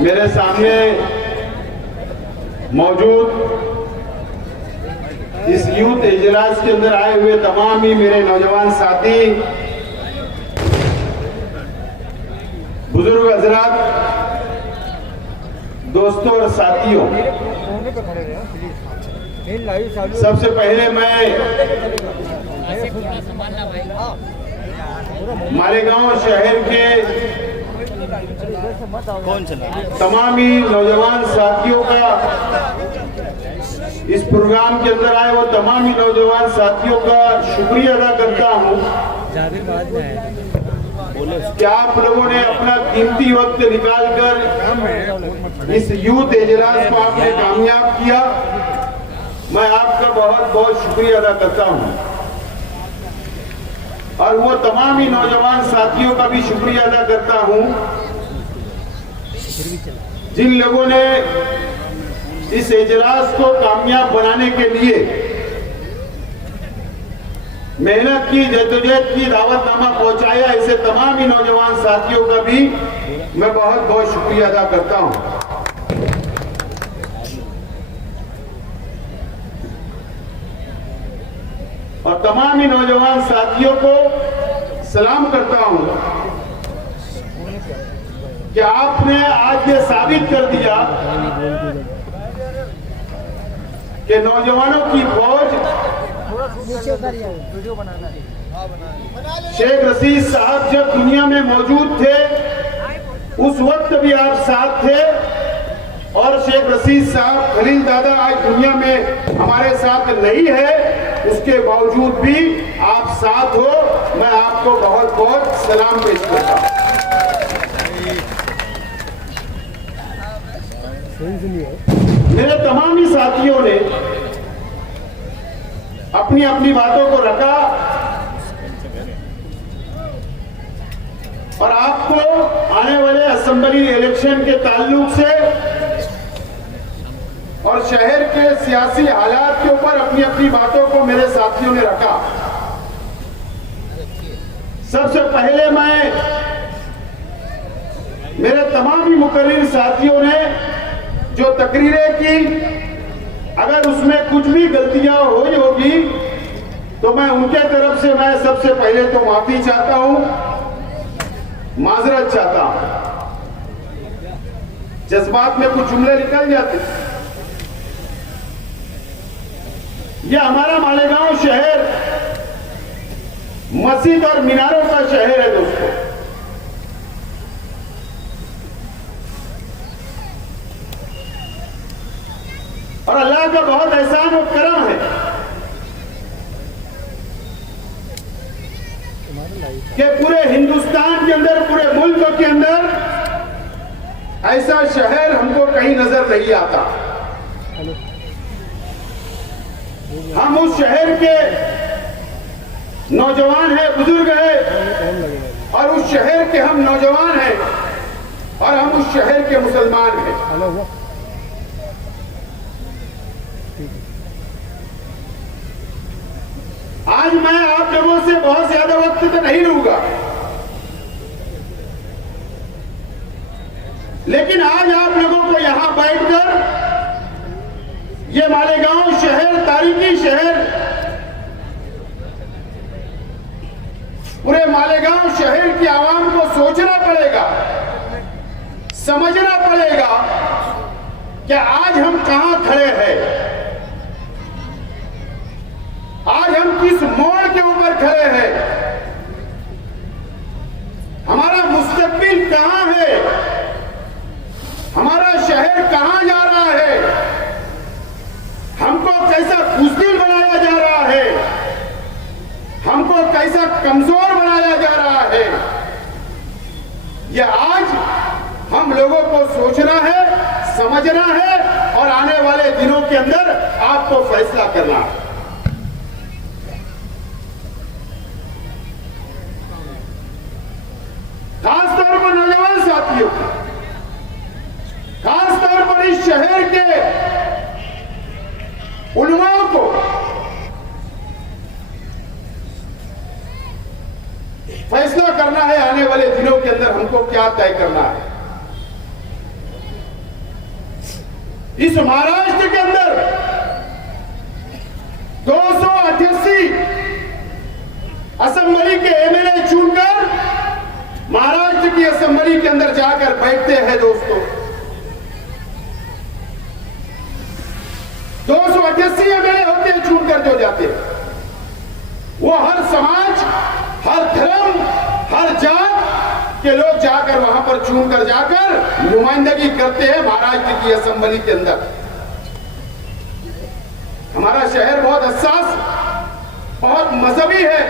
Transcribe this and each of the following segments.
मेरे सामने मौजूद इस यूथ इजलास के अंदर आए हुए तमाम ही मेरे नौजवान साथी, बुजुर्ग हजरात, दोस्तों और साथियों, सबसे पहले मैं मालेगांव शहर के तमाम ही नौजवान साथियों का, इस प्रोग्राम के अंदर आए वो तमाम ही नौजवान साथियों का शुक्रिया अदा करता हूं कि आप लोगों ने अपना कीमती वक्त निकालकर इस यूथ इजलास को आपने कामयाब किया। मैं आपका बहुत बहुत शुक्रिया अदा करता हूं और वो तमाम ही नौजवान साथियों का भी शुक्रिया अदा करता हूं जिन लोगों ने इस इजलास को कामयाब बनाने के लिए मेहनत की, जद्दोजहद की, दावतनामा पहुंचाया। ऐसे तमाम ही नौजवान साथियों का भी मैं बहुत बहुत शुक्रिया अदा करता हूं। और तमाम ही नौजवान साथियों को सलाम करता हूं कि आपने आज ये साबित कर दिया कि नौजवानों की फौज, शेख रशीद साहब जब दुनिया में मौजूद थे उस वक्त भी आप साथ थे, और शेख रशीद साहब, खलील दादा आज दुनिया में हमारे साथ नहीं है, उसके बावजूद भी आप साथ हो। मैं आपको बहुत बहुत सलाम पेश करता हूं। मेरे तमाम ही साथियों ने अपनी अपनी बातों को रखा और आपको आने वाले असेंबली इलेक्शन के ताल्लुक से और शहर के सियासी हालात के ऊपर अपनी अपनी बातों को मेरे साथियों ने रखा। सबसे पहले मैं मेरे तमाम ही मुकर्रिर साथियों ने जो तकरीरें की, अगर उसमें कुछ भी गलतियां हुई होगी तो मैं उनके तरफ से मैं सबसे पहले तो माफी चाहता हूं, माजरत चाहता हूं। जज्बात में कुछ जुमले निकल जाते। यह हमारा मालेगांव शहर मस्जिद और मीनारों का शहर है दोस्तों। और अल्लाह का बहुत एहसान और करम है कि पूरे हिंदुस्तान के अंदर, पूरे मुल्क के अंदर ऐसा शहर हमको कहीं नजर नहीं आता। हम उस शहर के नौजवान हैं, बुजुर्ग हैं, और उस शहर के हम नौजवान हैं और हम उस शहर के मुसलमान हैं। आज मैं आप लोगों से बहुत ज्यादा वक्त तो नहीं लूंगा, लेकिन आज आप लोगों को यहां बैठकर ये मालेगांव शहर, तारीखी शहर, पूरे मालेगांव शहर की आवाम को सोचना पड़ेगा, समझना पड़ेगा कि आज हम कहां खड़े हैं, आज हम किस मोड़ के ऊपर खड़े हैं, हमारा मुस्तकबिल कहां है, हमारा शहर कहां जा रहा है, हमको कैसा बुज़दिल बनाया जा रहा है, हमको कैसा कमजोर बनाया जा रहा है। यह आज हम लोगों को सोचना है, समझना है और आने वाले दिनों के अंदर आपको फैसला करना है। खासतौर पर नौजवान साथियों, खासतौर पर इस शहर के उलमाओं को फैसला करना है आने वाले दिनों के अंदर हमको क्या तय करना है। इस महाराष्ट्र के अंदर 288 असेंबली के एमएलए चुनकर महाराष्ट्र की असेंबली के अंदर जाकर बैठते हैं दोस्तों। 288 एमएलए होते हैं चुनकर जो जाते हैं, वो हर समाज, हर धर्म, हर जात के लोग जाकर वहां पर चुनकर जाकर नुमाइंदगी करते हैं महाराष्ट्र की असेंबली के अंदर। हमारा शहर बहुत हसास, बहुत मजहबी है।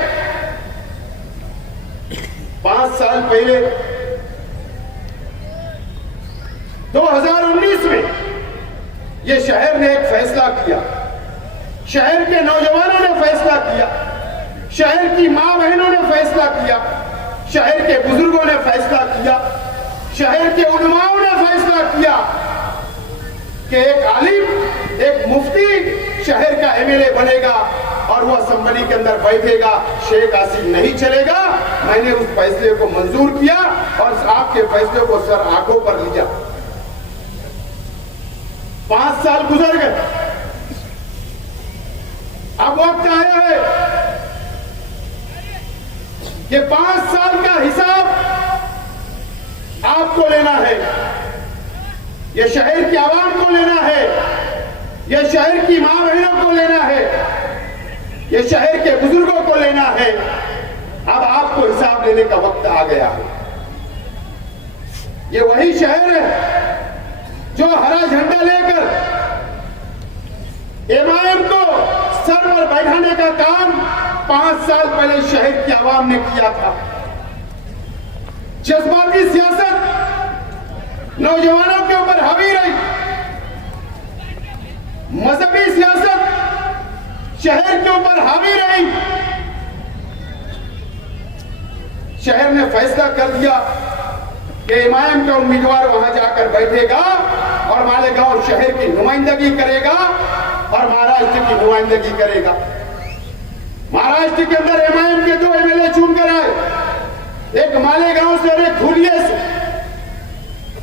5 साल पहले 2019 में ये शहर ने एक फैसला किया, शहर के नौजवानों ने फैसला किया, शहर की मां बहनों ने फैसला किया, शहर के बुजुर्गों ने फैसला किया, शहर के उलमाओं ने फैसला किया कि एक आलिम, एक मुफ्ती शहर का एमएलए बनेगा और वो असेंबली के अंदर बैठेगा, शेख हसीना नहीं चलेगा। मैंने उस फैसले को मंजूर किया और आपके फैसले को सर आंखों पर लिया। 5 साल गुजर गए, अब वक्त आया है कि 5 साल का हिसाब आपको लेना है, ये शहर की आवाम को लेना है, ये शहर की मां बहनों को लेना है, ये शहर के बुजुर्गों को लेना है। अब आपको हिसाब लेने का वक्त आ गया है। ये वही शहर है जो हरा झंडा लेकर एमआईएम को सर पर बैठाने का काम 5 साल पहले शहर की आवाम ने किया था। जज्बाती सियासत नौजवानों के ऊपर हावी रही, मजहबी सियासत शहर के ऊपर हावी रही। शहर ने फैसला कर दिया कि एमआईएम का उम्मीदवार वहां जाकर बैठेगा और मालेगांव शहर की नुमाइंदगी करेगा और महाराष्ट्र की नुमाइंदगी करेगा। महाराष्ट्र के अंदर एमआईएम के 2 एमएलए चुनकर आए, एक मालेगांव से और एक धुलिया से।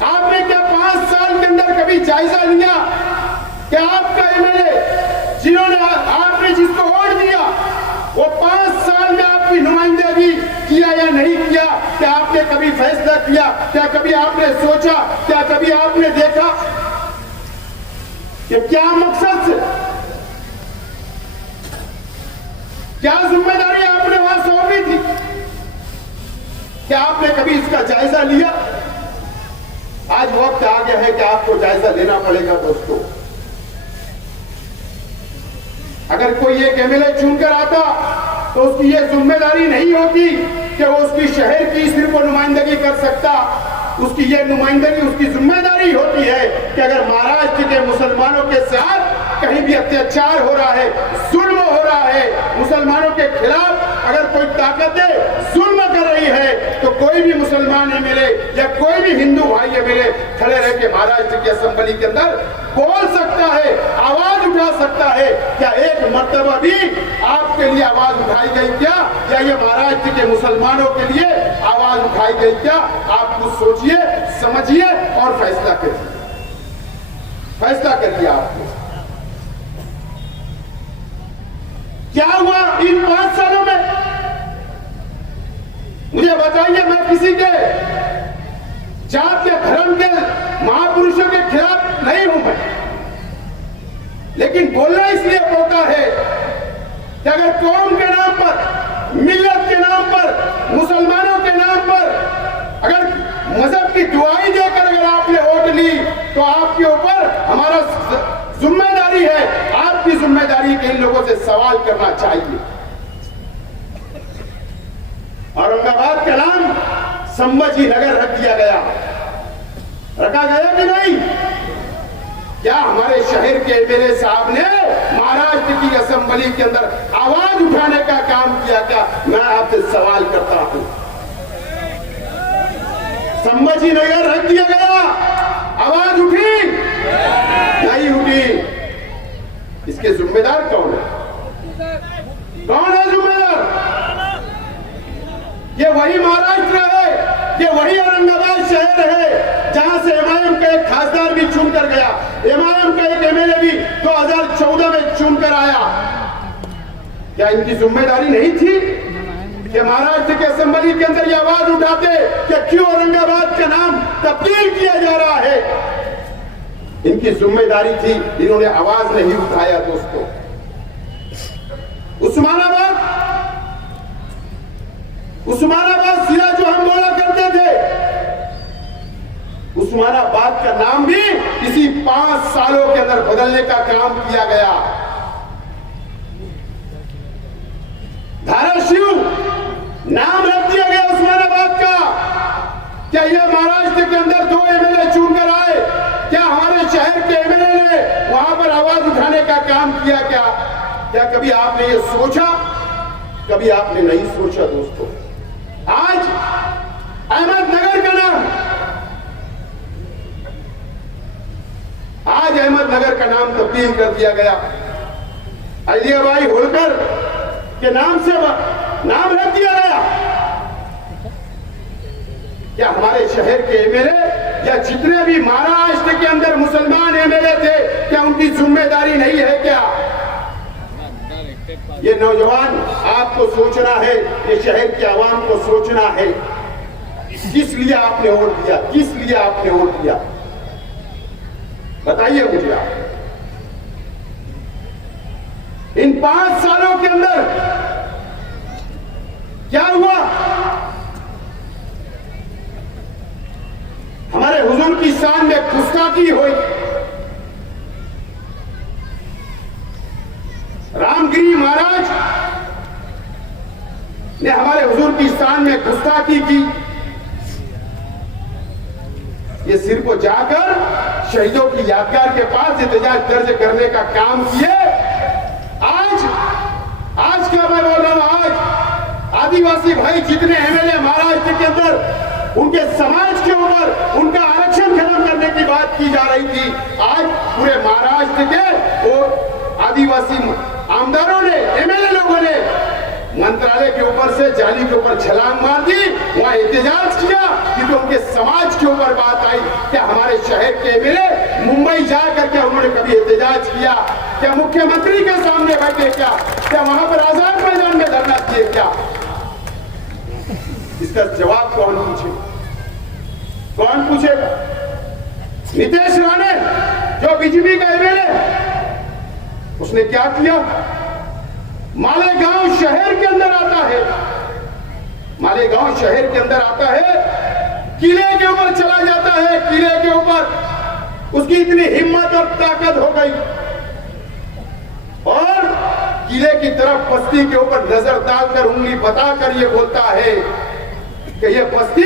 आपने क्या 5 साल के अंदर कभी जायजा लिया कि आपका एमएलए जिन्होंने आपने जिसको वोट दिया वो 5 साल में आपकी नुमाइंदगी किया या नहीं किया? क्या आपने कभी फैसला किया? क्या कभी आपने सोचा? क्या कभी आपने देखा कि क्या मकसद से, क्या जिम्मेदारी आपने वहां सौंपी थी? क्या आपने कभी इसका जायजा लिया? आज वक्त आ गया है कि आपको जायजा लेना पड़ेगा दोस्तों। अगर कोई एक एमएलए चुनकर आता तो उसकी यह जिम्मेदारी नहीं होती कि वो उसकी शहर की सिर्फ नुमाइंदगी कर सकता। उसकी यह नुमाइंदगी, उसकी जिम्मेदारी होती है कि अगर महाराष्ट्र के मुसलमानों के साथ कहीं भी अत्याचार हो रहा है, जुल्म हो रहा है, मुसलमानों के खिलाफ अगर कोई ताकतें जुल्म कर रही है तो कोई भी मुसलमान एमएलए या कोई भी हिंदू भाई एमएलए खड़े रह के महाराष्ट्र की असेंबली के अंदर बोल सकता है, आवाज उठा सकता है। क्या एक मर्तबा भी आपके लिए आवाज उठाई गई क्या? या ये महाराष्ट्र के मुसलमानों के लिए आवाज उठाई गई क्या? आप कुछ सोचिए, समझिए और फैसला करिए। फैसला करिए आपने क्या हुआ इन 5 सालों में? मुझे बताइए। मैं किसी के जात या धर्म के महापुरुषों के खिलाफ नहीं हूं मैं, लेकिन बोलना इसलिए पड़ता है कि अगर कौम के नाम पर, मिल्लत के नाम पर, मुसलमानों के नाम पर अगर मजहब की दुआई देकर अगर आपने वोट ली तो आपके ऊपर हमारा जिम्मेदारी है, आपकी जिम्मेदारी के इन लोगों से सवाल करना चाहिए। औरंगाबाद का नाम संभाजी नगर रख दिया गया, रखा गया कि नहीं? क्या हमारे शहर के एमएलए साहब ने महाराष्ट्र की असेंबली के अंदर आवाज उठाने का काम किया क्या? मैं आपसे सवाल करता हूं। संभाजी नगर रख दिया गया, आवाज उठी नहीं उठी? इसके जिम्मेदार कौन है? कौन है जिम्मेदार? ये वही महाराष्ट्र है ये वही औरंगाबाद शहर है जहां से एमआईएम का एक खासदार भी चुन कर गया, एमआईएम का एक एमएलए भी 2014 में चुन कर आया। क्या इनकी जिम्मेदारी नहीं थी कि महाराष्ट्र के असेंबली के अंदर ये आवाज उठाते कि क्यों औरंगाबाद का नाम तब्दील किया जा रहा है? इनकी जिम्मेदारी थी, इन्होंने आवाज नहीं उठाया। दोस्तों, उस्मानाबाद जिला जो हम बोला करते थे, उस्मानाबाद का नाम भी इसी 5 सालों के अंदर बदलने का काम किया गया। धाराशिव नाम रख दिया गया उस्मानाबाद का। क्या यह महाराष्ट्र के अंदर 2 एमएलए चुनकर आए? क्या हमारे शहर के एमएलए ने वहां पर आवाज उठाने का काम किया? क्या कभी आपने ये सोचा? कभी आपने नहीं सोचा। दोस्तों, आज अहमदनगर का नाम तब्दील कर दिया गया। अहिल्याबाई होलकर के नाम से नाम रख दिया गया। क्या हमारे शहर के एमएलए या जितने भी महाराष्ट्र के अंदर मुसलमान एमएलए थे, क्या उनकी जिम्मेदारी नहीं है? क्या ये नौजवान आपको सोचना है, ये शहर के आवाम को सोचना है, किस लिए आपने वोट दिया? किस लिए आपने वोट दिया? बताइए मुझे आप। इन 5 सालों के अंदर क्या हुआ? हमारे हुजूर की शान में गुस्ताखी हुई। रामगिरी महाराज ने हमारे हुजूर की शान में गुस्ताखी की। ये सिर को जाकर शहीदों की यादगार के पास एहतजाज दर्ज करने का काम किए। आज क्या मैं बोल रहा हूं, आज आदिवासी भाई जितने एमएलए महाराष्ट्र के अंदर उनके समाज के ऊपर उनका आरक्षण खत्म करने की बात की जा रही थी, आज पूरे महाराष्ट्र के वो आदिवासी आमदारों ने, एमएलए लोगों ने मंत्रालय के ऊपर से जाली के ऊपर छलांग मार दी, वहां एहतजाज किया क्योंकि उनके समाज के ऊपर बात आई। क्या हमारे शहर के एमएलए मुंबई जाकर क्या उन्होंने कभी एहतजाज किया? क्या मुख्यमंत्री के सामने बैठे? क्या वहां पर आजाद मैदान में धरना दिए? क्या इसका जवाब कौन पूछे? कौन पूछेगा? नीतीश राणे जो बीजेपी का एमएलए, उसने क्या किया? मालेगांव शहर के अंदर आता है, मालेगांव शहर के अंदर आता है, किले के ऊपर चला जाता है। किले के ऊपर उसकी इतनी हिम्मत और ताकत हो गई और किले की तरफ बस्ती के ऊपर नजर डालकर उंगली बताकर ये बोलता है कि ये बस्ती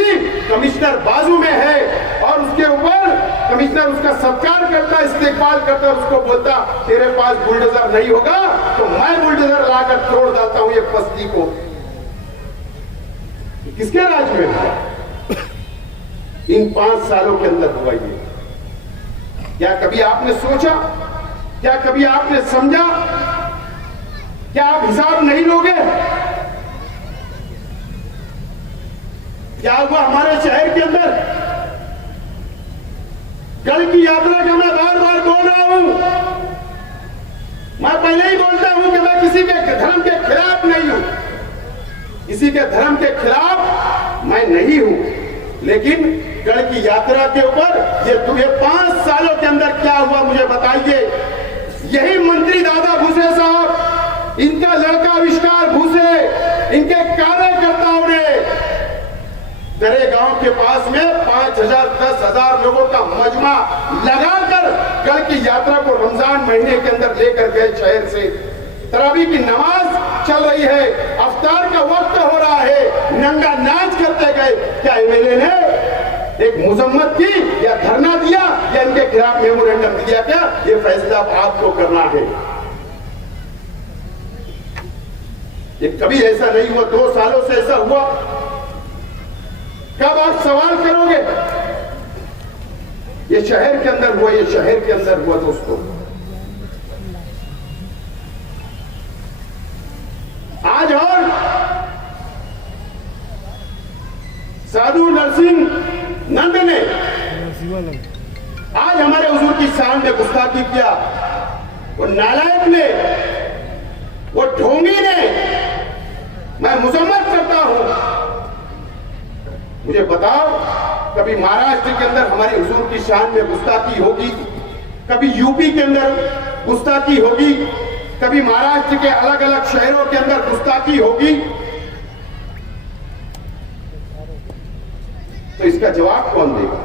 कमिश्नर बाजू में है और उसके ऊपर कमिश्नर उसका सत्कार करता, इस्तेकबाल करता, उसको बोलता तेरे पास बुलडोजर नहीं होगा तो मैं बुलडोजर लाकर तोड़ डालता हूं ये बस्ती को। किसके राज में हुआ? इन 5 सालों के अंदर हुआ ये। क्या कभी आपने सोचा? क्या कभी आपने समझा? क्या आप हिसाब नहीं लोगे? क्या हुआ हमारे शहर के अंदर? कल की यात्रा का मैं बार बार बोल रहा हूं, मैं पहले ही बोलता हूं कि मैं किसी के धर्म के खिलाफ नहीं हूं, किसी के धर्म के खिलाफ मैं नहीं हूं, लेकिन कल की यात्रा के ऊपर ये 5 सालों के अंदर क्या हुआ मुझे बताइए। यही मंत्री दादा भूसे साहब, इनका लड़का आविष्कार भूसे, इनके कार्यकर्ताओं ने दरे गांव के पास में 5,000 10,000 लोगों का मजमा लगाकर कल की यात्रा को रमजान महीने के अंदर लेकर गए। शहर से तरावी की नमाज चल रही है, अफ्तार का वक्त हो रहा है, नंगा नाच करते गए। क्या एमएलए ने एक मुजम्मत की या धरना दिया या इनके खिलाफ मेमोरेंडम दिया? क्या ये फैसला आपको करना है। ये कभी ऐसा नहीं हुआ, 2 सालों से ऐसा हुआ। कब आप सवाल करोगे? ये शहर के अंदर हुआ, ये शहर के अंदर हुआ। दोस्तों, आज और साधु नरसिंह नंद ने आज हमारे हुजूर की शान में गुस्ताखी किया, वो नालायक ने, वो ढोंगी ने, मैं मुजम्मत करता हूं। मुझे बताओ, कभी महाराष्ट्र के अंदर हमारे हुजूर की शान में गुस्ताखी होगी, कभी यूपी के अंदर गुस्ताखी होगी, कभी महाराष्ट्र के अलग अलग शहरों के अंदर गुस्ताखी होगी, तो इसका जवाब कौन देगा?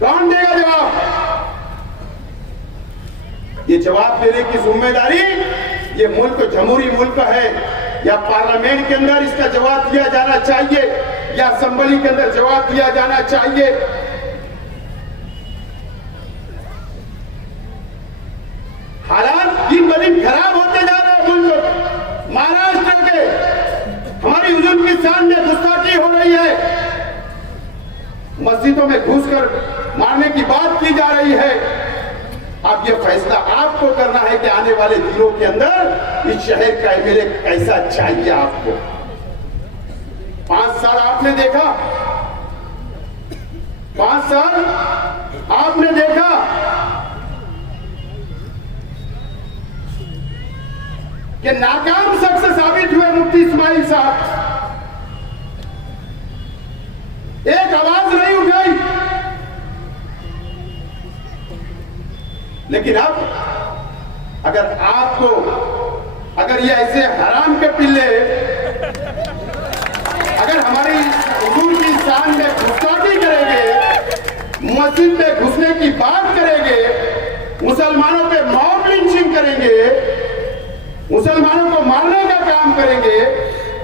कौन देगा जवाब? ये जवाब देने की जिम्मेदारी ये मुल्क जमहूरी मुल्क है, या पार्लियामेंट के अंदर इसका जवाब दिया जाना चाहिए, या असेंबली के अंदर जवाब दिया जाना चाहिए। हालात दिन ब दिन खराब होते जा रहे हैं मुल्क महाराष्ट्र के। हमारी हुजूर की शान में गुस्ताखी हो रही है, मस्जिदों में घुसकर मारने की बात की जा रही है। अब यह फैसला आपको करना है कि आने वाले दिनों के अंदर इस शहर का एमएलए कैसा चाहिए आपको। 5 साल आपने देखा, 5 साल आपने देखा कि नाकाम शख्स साबित हुए मुफ्ती इस्माइल साहब। एक आवाज नहीं उठाई, लेकिन अब अगर ये ऐसे हराम के पिल्ले अगर हमारी हुजूर की शान में गुस्ताखी करेंगे, मस्जिद में घुसने की बात करेंगे, मुसलमानों पे मॉब लिंचिंग करेंगे, मुसलमानों को मारने का काम करेंगे,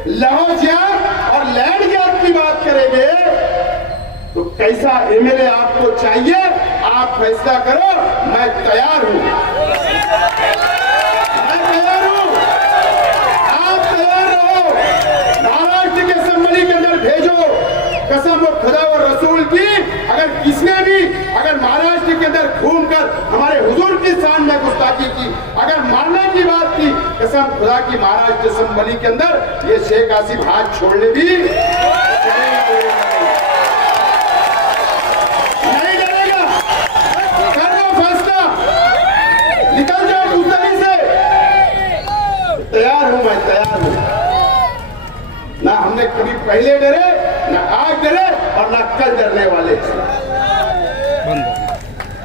लहोजियात और लैंडजियात की बात करेंगे, तो कैसा एमएलए आपको चाहिए? आप फैसला करो। मैं तैयार हूं, मैं तैयार हूं। आप तैयार रहो, महाराष्ट्र के असेंबली के अंदर भेजो। कसम और खुदा और रसूल की, अगर किसने भी अगर महाराष्ट्र के अंदर घूमकर हमारे हुजूर की शान में गुस्ताखी की, अगर मारने की बात की, कसम खुदा की महाराष्ट्र असेंबली के अंदर ये शेख आसिफ हाथ छोड़ने भी नहीं डरेगा। कर लो फैसला, निकल जाओ गुस्ताखी से। तैयार हूं, मैं तैयार हूं। ना हमने कभी पहले डरे, ना आज डरे और ना कल डरने वाले।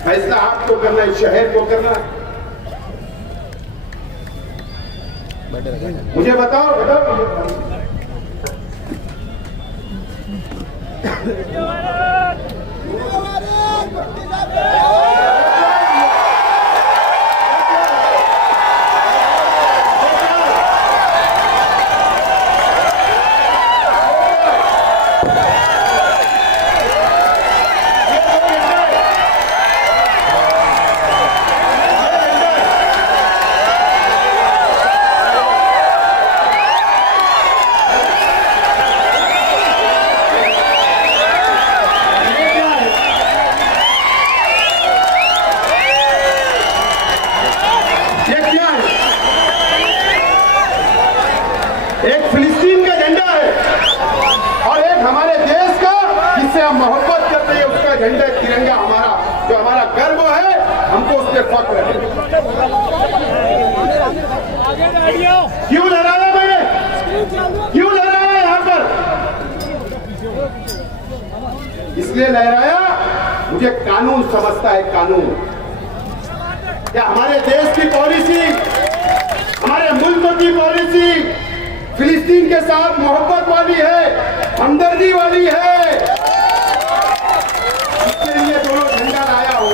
फैसला आपको करना है, शहर को करना। मुझे बताओ, एक फिलिस्तीन का झंडा है और एक हमारे देश का, जिससे हम मोहब्बत करते हैं, उसका झंडा, तिरंगा हमारा, जो हमारा गर्व है, हमको उस पर फख्र है। क्यों लहराया मैंने, क्यों लहराया यहाँ पर? इसलिए लहराया, मुझे कानून समझता है, कानून क्या हमारे देश की पॉलिसी, हमारे मुल्क की पॉलिसी फिलिस्तीन के साथ मोहब्बत वाली है, हमदर्दी वाली है। इसके लिए दोनों झंडा लाया हो,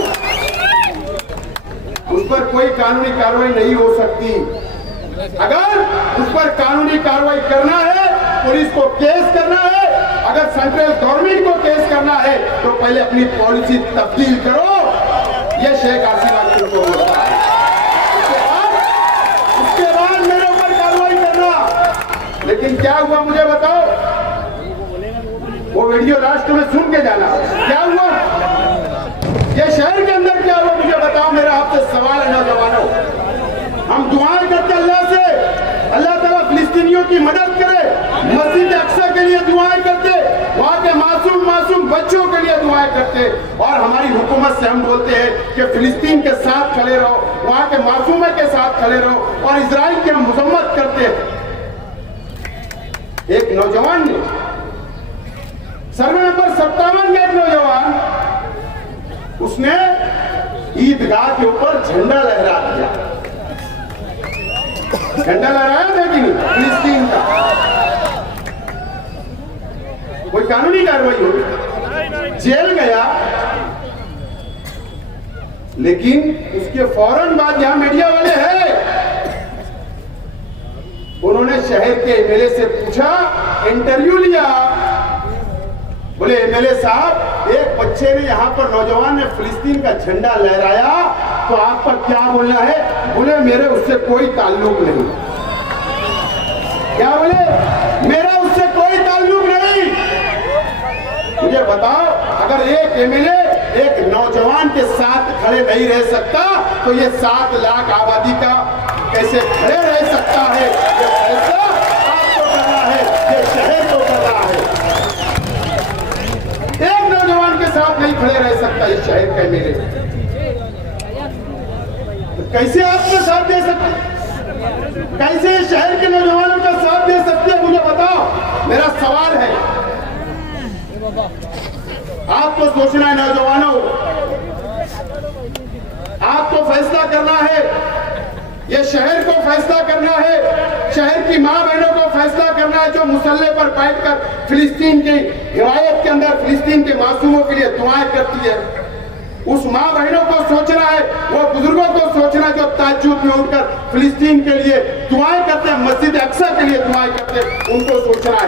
उस पर कोई कानूनी कार्रवाई नहीं हो सकती। अगर उस पर कानूनी कार्रवाई करना है, पुलिस को केस करना है, अगर सेंट्रल गवर्नमेंट को केस करना है, तो पहले अपनी पॉलिसी तब्दील करो। यह शेख आसिफ को होता है। उसके बाद मेरे ऊपर कार्रवाई करना। लेकिन क्या हुआ मुझे बताओ? वो वीडियो राष्ट्र में सुन के जाना, क्या हुआ ये शहर के अंदर, क्या हुआ मुझे बताओ। मेरा आपसे सवाल है नौजवानों, हम दुआएं करते अल्लाह से, अल्लाह ताला फिलिस्तीनियों की मदद करे, मस्जिद अक्सा के लिए दुआएं करते, कि फिलिस्तीन के साथ खड़े रहो, वहां के मासूमे के साथ खड़े रहो और इजराइल की हम मजम्मत करते हैं। एक नौजवान ने सर्वे नंबर 57 में एक नौजवान उसने ईदगाह के ऊपर झंडा लहरा दिया। झंडा लहराया था कि नहीं फिलिस्तीन का? कोई कानूनी कार्रवाई हुई, जेल गया, लेकिन उसके फौरन बाद यहां मीडिया वाले हैं, उन्होंने शहर के एमएलए से पूछा, इंटरव्यू लिया। बोले एमएलए साहब, एक बच्चे ने यहां पर नौजवान ने फिलिस्तीन का झंडा लहराया, तो आपका क्या बोलना है? बोले मेरे उससे कोई ताल्लुक नहीं। क्या बोले? मेरा उससे कोई ताल्लुक नहीं। मुझे बताओ, अगर एक एमएलए एक नौजवान के साथ खड़े नहीं रह सकता, तो ये 7 लाख आबादी का कैसे खड़े रह सकता है? ये फैसला आपको करना है, ये शहर को करना है। एक नौजवान के साथ नहीं खड़े रह सकता इस शहर का एमएलए, कैसे आपका साथ दे सकते? कैसे शहर के नौजवानों का साथ दे सकते हैं? मुझे बताओ। मेरा सवाल है, आपको सोचना है नौजवानों, आपको फैसला करना है, ये शहर को फैसला करना है, शहर की मां बहनों को फैसला करना है, जो मुसल्ले पर बैठकर फिलिस्तीन की हिमायत के अंदर फिलिस्तीन के मासूमों के लिए दुआएं करती है। उस मां बहनों को सोचना है, वो बुजुर्गों को सोचना जो ताज्जुब में उठकर फिलिस्तीन के लिए दुआएं करते हैं, मस्जिद अक्सा के लिए दुआएं करते हैं, उनको सोचना है।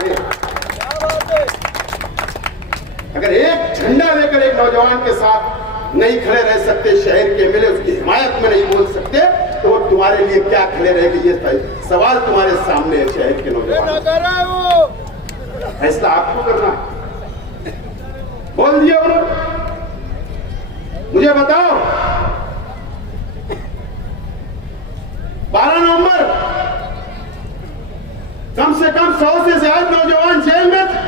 अगर एक झंडा लेकर एक नौजवान के साथ नहीं खड़े रह सकते, शहर के एमएलए उसकी हिमायत में नहीं बोल सकते, तो वो तुम्हारे लिए क्या खड़े रहेंगे? ये सवाल तुम्हारे सामने है। शहर के नौजवान, फैसला आपको करना है। बोल दिया उन्होंने। मुझे बताओ, 12 नवंबर कम से कम 100 से ज्यादा नौजवान जेल में थे।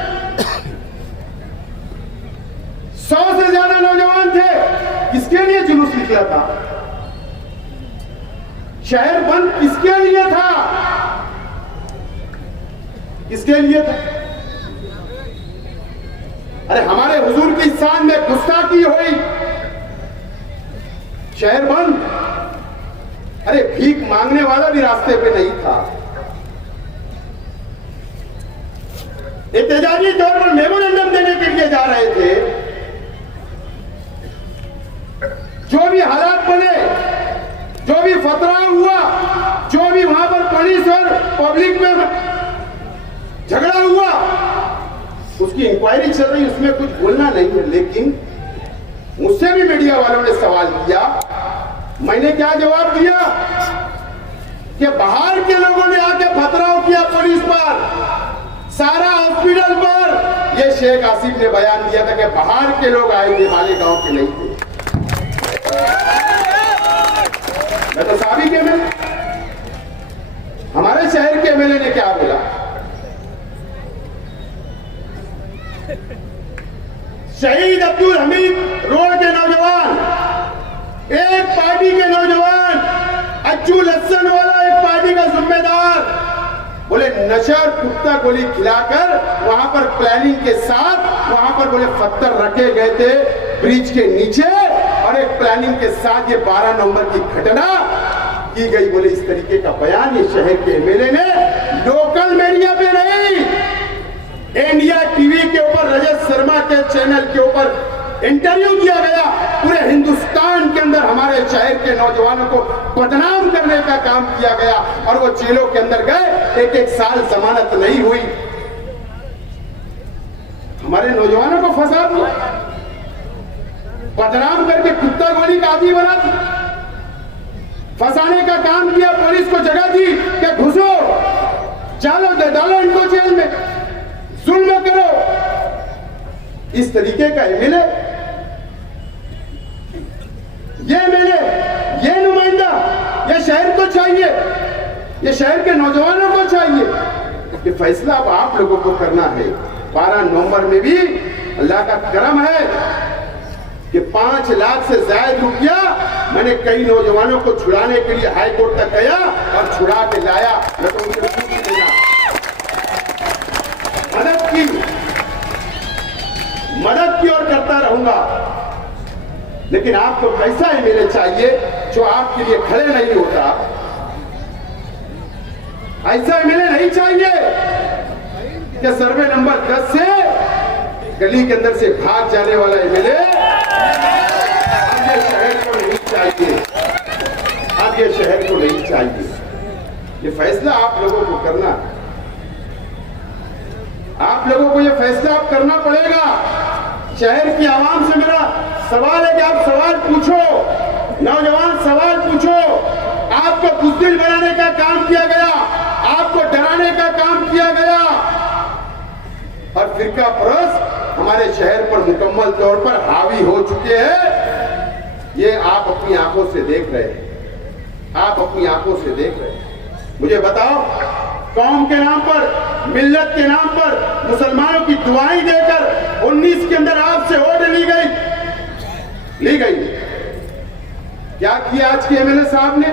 100 से ज्यादा नौजवान थे। किसके लिए जुलूस निकला था? शहर बंद किसके लिए था? किसके लिए था? अरे हमारे हुजूर की शान में गुस्ताखी हुई, शहर बंद। अरे भीख मांगने वाला भी रास्ते पे नहीं था। एहतजाजी तौर पर मेमोरेंडम देने के लिए जा रहे थे। जो भी हालात बने, जो भी फतरा हुआ, जो भी वहां पर पुलिस और पब्लिक में झगड़ा हुआ, उसकी इंक्वायरी चल रही, उसमें कुछ बोलना नहीं है। लेकिन मुझसे भी मीडिया वालों ने सवाल किया, मैंने क्या जवाब दिया कि बाहर के लोगों ने आके पथराव किया पुलिस पर, सारा हॉस्पिटल पर। यह शेख आसिफ ने बयान दिया था कि बाहर के लोग आए थे, मालेगांव के नहीं थे। मैं तो साबिक के एमएलए, हमारे शहर के एमएलए ने क्या बोला? शहीद अब्दुल हमीद रोड के नौजवान, एक पार्टी के नौजवान, अज्जू लहसन वाला एक पार्टी का जिम्मेदार, बोले नशा कुत्ता गोली खिलाकर वहां पर प्लानिंग के साथ वहां पर बोले पत्थर रखे गए थे ब्रिज के नीचे, और एक प्लानिंग के साथ ये 12 नवंबर की घटना की गई। बोले इस तरीके का बयान ये शहर के एमएलए ने लोकल मीडिया पे नहीं, इंडिया टीवी के ऊपर रजत शर्मा के चैनल के ऊपर इंटरव्यू दिया गया। पूरे हिंदुस्तान के अंदर हमारे शहर के नौजवानों को बदनाम करने का काम किया गया, और वो जेलों के अंदर गए, 1-1 साल जमानत नहीं हुई। हमारे नौजवानों को फंसा दिया, बदनाम करके कुत्ता गोली का आदि बना दिया, फंसाने का काम किया, पुलिस को जगह दी कि घुसो, चलो डालो इनको जेल में, जुल्म करो। इस तरीके का एमएलए, ये एमएलए, ये नुमाइंदा, ये शहर को चाहिए, ये शहर के नौजवानों को चाहिए कि फैसला अब आप लोगों को करना है। 12 नवंबर में भी अल्लाह का करम है, कि 5 लाख से ज्यादा रुपया मैंने कई नौजवानों को छुड़ाने के लिए हाई कोर्ट तक गया और छुड़ा के लाया। मैं तो उनके कुछ नहीं देना, मदद की और करता रहूंगा। लेकिन आपको कैसा एमएलए चाहिए जो आपके लिए खड़े नहीं होता? ऐसा एमएलए नहीं चाहिए कि सर्वे नंबर 10 से गली के अंदर से भाग जाने वाला एमएलए आपके शहर को नहीं चाहिए, आपके शहर को नहीं चाहिए। ये फैसला आप लोगों को करना है, आप लोगों को ये फैसला आप करना पड़ेगा। शहर की आवाम से मेरा सवाल है कि आप सवाल पूछो, नौजवान सवाल पूछो। आपको बुज़दिल बनाने का काम किया गया, आपको डराने का काम किया गया और फिरका परस्त हमारे शहर पर मुकम्मल तौर पर हावी हो चुके हैं। ये आप अपनी आंखों से देख रहे हैं, आप अपनी आंखों से देख रहे हैं। मुझे बताओ, कौम के नाम पर, मिल्लत के नाम पर मुसलमानों की दुआएं देकर 19 के अंदर आपसे वोट ली गई। क्या किया आज के एमएलए साहब ने?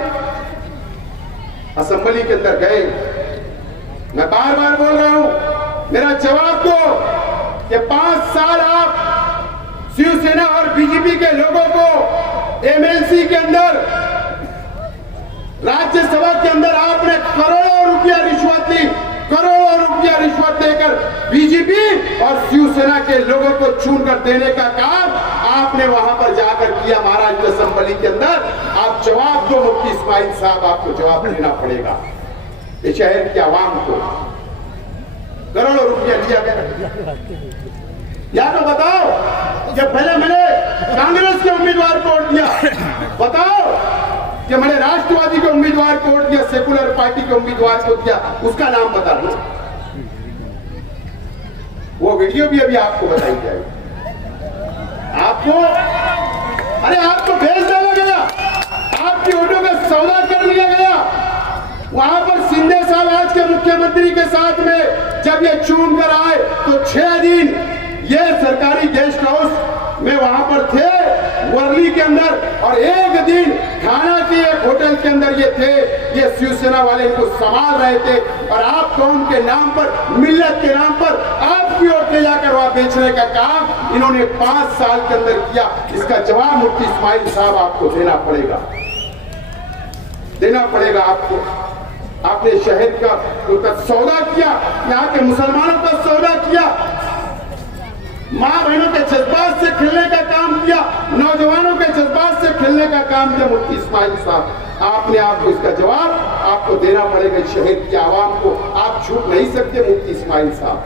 असेंबली के अंदर गए, मैं बार बार बोल रहा हूं, मेरा जवाब दो कि 5 साल आप शिवसेना और बीजेपी के लोगों को एमएलसी के अंदर, राज्यसभा के अंदर आपने करोड़ों रुपया रिश्वत ली, करोड़ों रुपया रिश्वत देकर बीजेपी और शिवसेना के लोगों को चुनकर देने का काम आपने वहां पर जाकर किया महाराष्ट्र असेंबली के अंदर। आप जवाब दो मुफ्ती इस्माइल साहब, आपको जवाब देना पड़ेगा। इस शहर की आवाम को करोड़ों रुपया लिया गया, या तो बताओ कि पहले मैंने कांग्रेस के उम्मीदवार को वोट दिया, बताओ कि मैंने राष्ट्रवादी के उम्मीदवार को वोट दिया, सेकुलर पार्टी के उम्मीदवार को दिया, उसका नाम बता दो। वो वीडियो भी अभी आपको बताई जाएगी। आपको भेज दिया गया, आपकी वोटों का सौदा कर लिया गया। वहां पर शिंदे साहब आज के मुख्यमंत्री के साथ में जब ये चुन कर आए तो 6 दिन ये सरकारी गेस्ट हाउस में वहां पर थे वर्ली के अंदर, और 1 दिन खाना के एक होटल के अंदर ये थे। ये शिवसेना वाले इनको संभाल रहे थे और आप कौम के नाम पर, मिल्लत के नाम पर आपकी ओर ले जाकर वहां बेचने का काम इन्होंने 5 साल के अंदर किया। इसका जवाब मुफ्ती इस्माइल साहब आपको देना पड़ेगा, देना पड़ेगा आपको। आपने शहर का सौदा किया, यहाँ के मुसलमानों का सौदा किया, माँ बहनों के जज्बात से खेलने का काम किया, नौजवानों के जज्बात से खेलने का काम किया मुफ्ती इस्माइल साहब। आपने आपको इसका जवाब आपको देना पड़ेगा शहर की आवाम को। आप छूट नहीं सकते मुफ्ती इस्माइल साहब।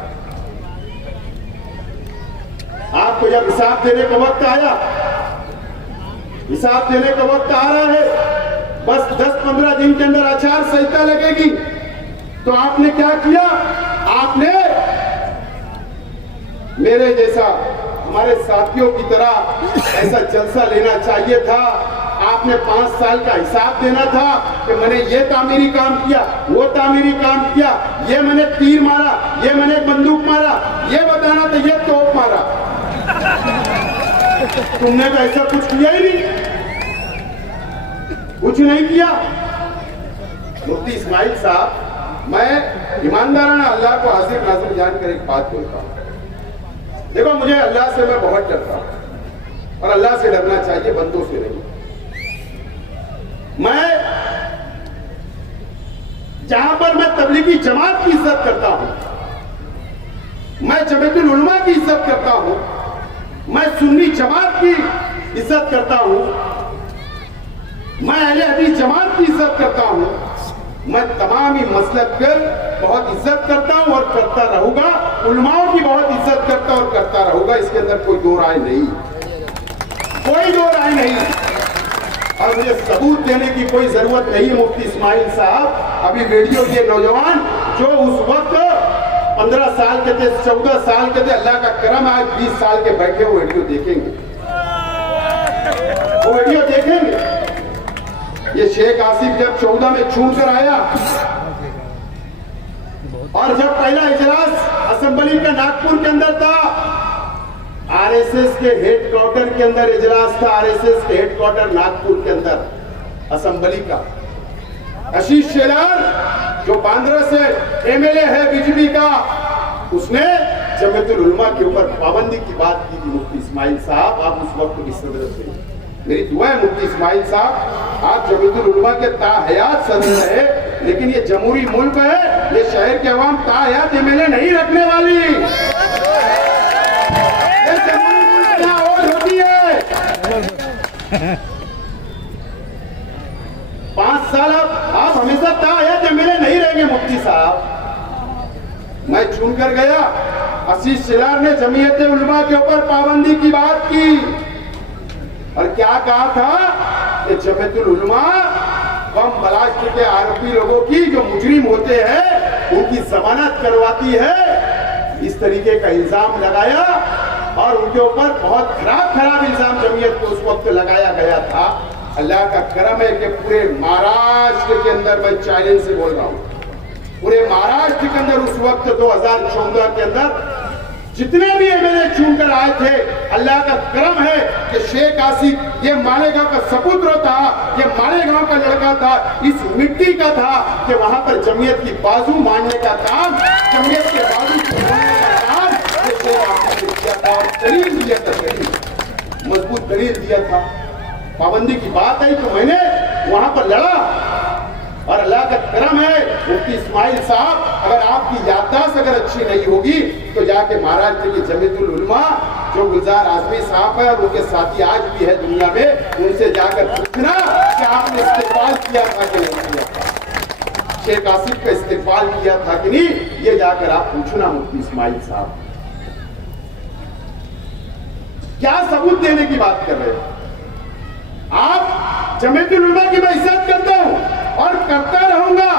आपको जब हिसाब देने का वक्त आया, हिसाब देने का वक्त आ रहा है, बस 10-15 दिन के अंदर आचार संहिता लगेगी, तो आपने क्या किया? आपने मेरे जैसा, हमारे साथियों की तरह ऐसा जलसा लेना चाहिए था। आपने 5 साल का हिसाब देना था कि मैंने ये तामीरी काम किया, वो तामीरी काम किया, ये मैंने तीर मारा, ये मैंने बंदूक मारा, ये बताना था, ये तोप मारा। तुमने तो ऐसा कुछ किया ही नहीं, कुछ नहीं किया। मुफ्ती इस्माइल साहब, मैं ईमानदाराना अल्लाह को हाजिर नाज़िर जानकर एक बात बोलता हूं। देखो, मुझे अल्लाह से मैं बहुत डरता हूं और अल्लाह से डरना चाहिए, बंदों से नहीं। मैं जहां पर मैं तबलीगी जमात की इज्जत करता हूं, मैं जमीयतुल उलमा की इज्जत करता हूं, मैं सुन्नी जमात की इज्जत करता हूं, मैं अहले हदीस जमात की इज्जत करता हूं, मैं तमाम ही मसलक पर बहुत इज्जत करता हूं और करता रहूंगा। उलमाओं की बहुत इज्जत करता और करता रहूंगा, इसके अंदर कोई दो राय नहीं, कोई दो राय नहीं। और मुझे सबूत देने की कोई जरूरत नहीं है मुफ्ती इस्माइल साहब। अभी वीडियो ये नौजवान जो उस वक्त 15 साल के थे, 14 साल के थे, अल्लाह का करम आज 20 साल के बैठे वो वीडियो देखेंगे, वो वीडियो देखेंगे। ये शेख आसिफ जब 14 में छूट कर आया और जब पहला इजलास असेंबली का नागपुर के अंदर था, आरएसएस के हेडक्वार्टर के अंदर इजलास था, आरएसएस के हेडक्वार्टर नागपुर के अंदर असेंबली का। आशीष शेलार जो बांद्रा से एमएलए है बीजेपी का, उसने जमीयतुल उलमा के ऊपर पाबंदी की बात की थी। मुफ्ती इस्माइल साहब, आप उस वक्त भी सदर थे। मेरी दुआ है मुफ्ती इस्माइल साहब, आप जमीयतुल उलमा के ताहयात सदर रहे, लेकिन ये जमहूरी मुल्क है, ये शहर के अवाम ताहयात एमएलए नहीं रखने वाली। ये जमहूरी मुल्क क्या और होती है। 5 साल आप हमेशा ताहयात एमएलए नहीं रहेंगे मुफ्ती साहब। मैं चुन कर गया, आशीष शेलार ने जमीयत उलमा के ऊपर पाबंदी की बात की और क्या कहा था कि जमीयतुल उलमा बम ब्लास्ट के आरोपी लोगों की, जो मुजरिम होते हैं, उनकी जमानत करवाती है। इस तरीके का इल्जाम लगाया और उनके ऊपर बहुत खराब इल्जाम जमीयत को उस वक्त लगाया गया था। अल्लाह का करम है कि पूरे महाराष्ट्र के अंदर, मैं चैलेंज से बोल रहा हूँ, पूरे महाराष्ट्र के अंदर उस वक्त 2014 के अंदर जितने भी एमएलए चुनकर आए थे, अल्लाह का करम है कि शेख आसिफ ये मालेगांव का सपुत्र था, ये मालेगांव का लड़का था, इस मिट्टी का था कि वहां पर जमीयत की बाजू मानने का काम, जमीयत के बाजू मानने का काम शेख आसिफ ने किया था और दलील दिया था, दलील मजबूत दलील दिया था। पाबंदी की बात आई तो मैंने वहां पर लड़ा और अल्लाह का करम है मुफ्ती इस्माइल साहब, अगर आपकी याददाश्त अगर अच्छी नहीं होगी तो जाके महाराष्ट्र की जमीयतुल उलमा जो गुलजार आजमी साहब है और उनके साथी आज भी है दुनिया में, उनसे जाकर पूछना कि आपने इस्तेमाल किया था कि नहीं किया था, शेख आसिफ का इस्तेमाल किया था कि नहीं, ये जाकर आप पूछना मुफ्ती इस्माइल साहब। क्या सबूत देने की बात कर रहे हो आप? जमीयतुल उलमा की मैं इज्जत करता हूं और करता रहूंगा।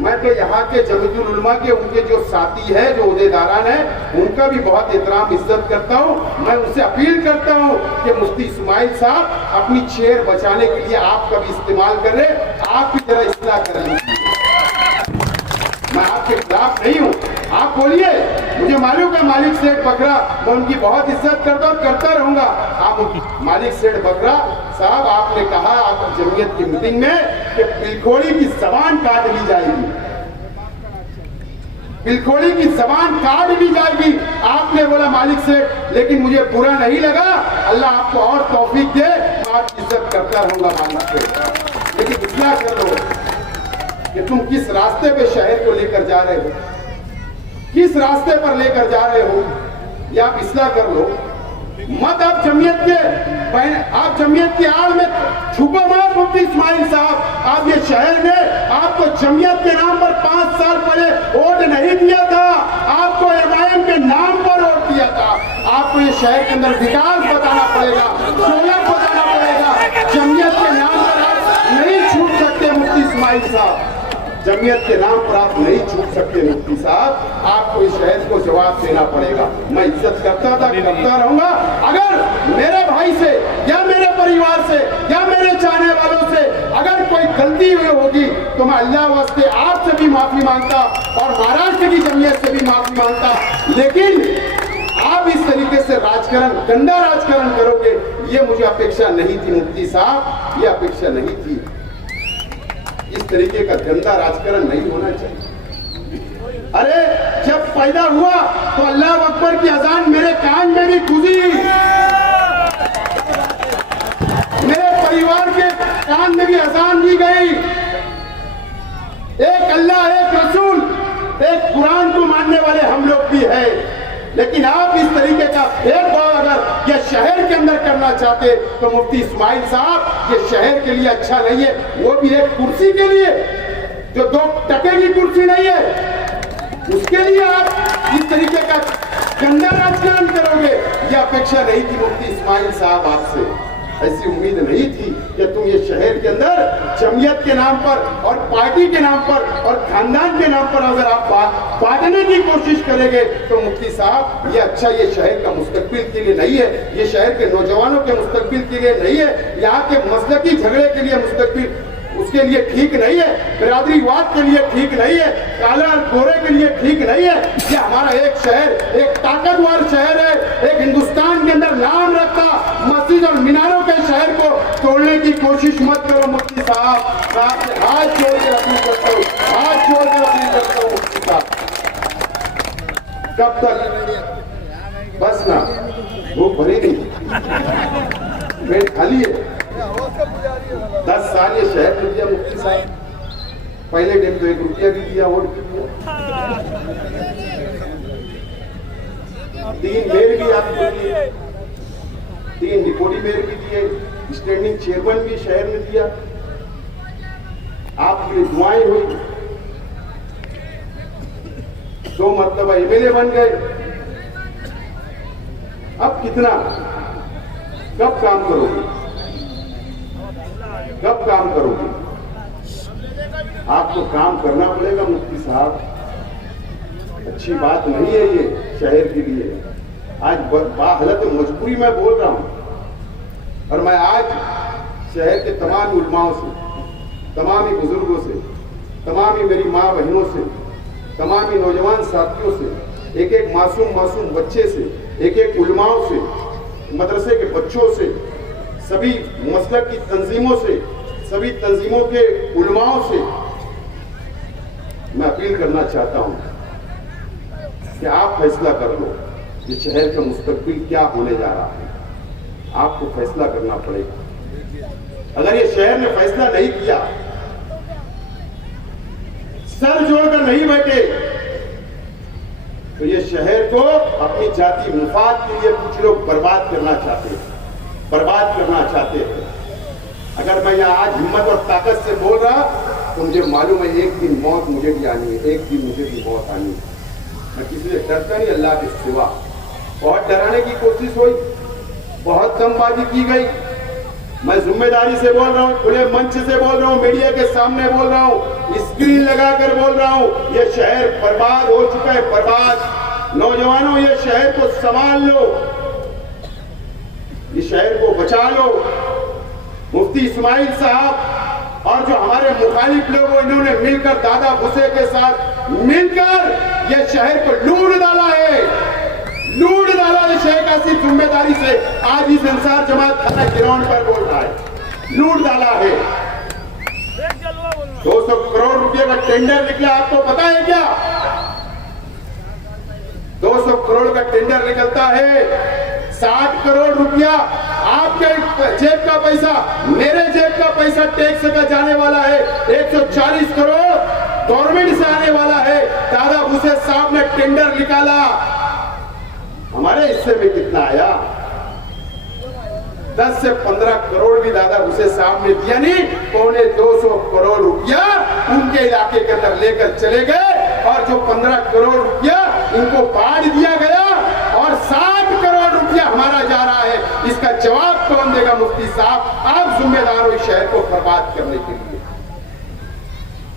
मैं तो यहाँ के जमीयतुल उलमा के उनके जो साथी है, जो ओहदेदारान है, उनका भी बहुत एहतराम इज्जत करता हूँ। मैं उनसे अपील करता हूँ कि मुफ्ती इस्माइल साहब अपनी चेयर बचाने के लिए आप का भी इस्तेमाल कर रहे, आप भी जरा इस्लाह कर लीजिए। मैं आपके खिलाफ नहीं हूँ, आप बोलिए, मुझे मालूम है मालिक सेठ बकरा, मैं उनकी बहुत इज्जत करता और करता रहूंगा। आप मालिक सेठ बकरा साहब, आपने कहा आप जमीयत की मीटिंग में कि पिलखोड़ी की जबान काट ली जाएगी, पिलखोड़ी की जबान काट ली जाएगी, आपने बोला मालिक सेठ, लेकिन मुझे बुरा नहीं लगा, अल्लाह आपको और तौफीक दे, मैं आपकी इज्जत करता रहूंगा मालिक सेठ। लेकिन इतना कर लो कि तुम किस रास्ते पे शहर को लेकर जा रहे हो, किस रास्ते पर लेकर जा रहे हो, या आप इस्लाह कर लो मत। आप जमीयत की आड़ में छुपो मत मुफ्ती इस्माइल साहब। आप ये शहर ने आपको जमीयत के नाम पर 5 साल पहले वोट नहीं दिया था, आपको एमआईएम के नाम पर वोट दिया था। आपको ये शहर के अंदर विकास बताना पड़ेगा, सोलर बताना पड़ेगा। जमीयत के नाम पर आप नहीं छूट सकते मुफ्ती इस्माइल साहब, जमीयत के नाम पर आप नहीं छूट सकते मुफ्ती साहब, आपको इस शहर को जवाब देना पड़ेगा। मैं इज्जत करता था, करता रहूंगा। अगर मेरे भाई से या मेरे परिवार से या मेरे चाहने वालों से अगर कोई गलती हुई होगी तो मैं अल्लाह वास्ते आपसे भी माफी मांगता और महाराष्ट्र की जमीयत से भी माफी मांगता। लेकिन आप इस तरीके से राजकारण, गंदा राजकारण करोगे, ये मुझे अपेक्षा नहीं थी मुफ्ती साहब, ये अपेक्षा नहीं थी। इस तरीके का गंदा राजकारण नहीं होना चाहिए। अरे जब पैदा हुआ तो अल्लाह अकबर की अजान मेरे कान में भी गुजी, मेरे परिवार के कान में भी अजान दी गई। एक अल्लाह, एक रसूल, एक कुरान को मानने वाले हम लोग भी हैं, लेकिन आप इस तरीके का भेदभाव अगर ये शहर के अंदर करना चाहते तो मुफ्ती इस्माइल साहब, ये शहर के लिए अच्छा नहीं है, वो भी एक कुर्सी के लिए जो 2 टके की कुर्सी नहीं है, उसके लिए आप इस तरीके का गंदा राजकारण करोगे, ये अपेक्षा नहीं थी मुफ्ती इस्माइल साहब आपसे। ऐसी उम्मीद नहीं थी कि तुम ये शहर के अंदर जमीयत के नाम पर और पार्टी के नाम पर और खानदान के नाम पर अगर आप बांटने की कोशिश करेंगे तो मुफ्ती साहब, ये अच्छा ये शहर का मुस्तकबिल के लिए नहीं है, ये शहर के नौजवानों के मुस्तकबिल के लिए नहीं है, यहाँ के मसलकी झगड़े के लिए मुस्तकबिल उसके लिए ठीक नहीं है, बिरादरीवाद के लिए ठीक नहीं है, काला और गोरे के लिए ठीक नहीं है। ये हमारा एक शहर, एक ताकतवर शहर है, एक हिंदुस्तान कुरान के अंदर नाम रखा, मस्जिद और मीनारों के शहर को तोड़ने की कोशिश मत करो मुफ्ती साहब। मैं आपसे हाथ जोड़ के अपील करता हूँ, हाथ जोड़ के अपील करता हूँ मुफ्ती साहब। कब तक? बस ना, भूख भरी नहीं, पेट खाली है। 10 साल ये शहर में दिया मुफ्ती साहब, पहले दिन तो 1 रुपया भी दिया, वोट भी दिया, 3 मेयर भी आपको दिए, 3 डिप्टी मेयर भी दिए, स्टैंडिंग चेयरमैन भी शहर में दिया, आपके लिए दुआएं हुई, 2 मरतबा एमएलए बन गए। अब कितना, कब काम करोगे, कब काम करोगे? आपको काम करना पड़ेगा मुफ्ती साहब। अच्छी बात नहीं है ये शहर के लिए। आज बाहालत मजबूरी में बोल रहा हूं, और मैं आज शहर के तमाम उलमाओं से, तमाम बुजुर्गों से, तमाम मेरी माँ बहनों से, तमाम नौजवान साथियों से, एक एक मासूम बच्चे से, एक एक उलमाओं से, मदरसे के बच्चों से, सभी मसलक की तंजीमों से, सभी तंजीमों के उलमाओं से मैं अपील करना चाहता हूं कि आप फैसला कर लो ये शहर का मुस्तकबिल क्या होने जा रहा है। आपको फैसला करना पड़ेगा। अगर ये शहर ने फैसला नहीं किया, सर जोड़कर नहीं बैठे, तो ये शहर को अपनी जाति मुफाद के लिए कुछ लोग बर्बाद करना चाहते हैं, बर्बाद करना चाहते हैं। अगर मैं यहाँ आज हिम्मत और ताकत से बोल रहा तो मुझे मालूम है एक दिन मौत मुझे भी आनी है, एक दिन मुझे भी मौत आनी है। मैं किसी से डरता नहीं अल्लाह के सिवा। बहुत डराने की कोशिश हुई, बहुत दमबाजी की गई। मैं जिम्मेदारी से बोल रहा हूँ, खुले मंच से बोल रहा हूँ, मीडिया के सामने बोल रहा हूँ, स्क्रीन लगाकर बोल रहा हूँ, ये शहर बर्बाद हो चुका है, बर्बाद। नौजवानों, ये शहर को संभाल लो, इस शहर को बचा लो। मुफ्ती इस्माइल साहब और जो हमारे मुखालिफ लोग, इन्होंने मिलकर दादा भुसे के साथ मिलकर ये शहर को लूट डाला है, लूट डाला है। शेख आसिफ जिम्मेदारी से आज इस अंसार जमात खाना ग्राउंड पर बोल रहा है, लूट डाला है। 200 करोड़ रुपए का टेंडर निकला, आपको पता है क्या? 200 करोड़ का टेंडर निकलता है, 60 करोड़ रुपया आपके जेब का पैसा, मेरे जेब का पैसा टैक्स का जाने वाला है। 140 करोड़ गवर्नमेंट से आने वाला है। दादा भुसे साहब ने टेंडर निकाला, हमारे हिस्से में कितना आया? 10 से 15 करोड़ भी दादा भुसे साहब ने दिया नहीं, 250 करोड़ रुपया उनके इलाके के अंदर लेकर चले गए, और जो 15 करोड़ रुपया इनको बांट दिया गया और 60 करोड़ रुपया हमारा जा रहा है। इसका जवाब कौन देगा मुफ्ती साहब? आप जिम्मेदार हो इस शहर को बर्बाद करने के लिए।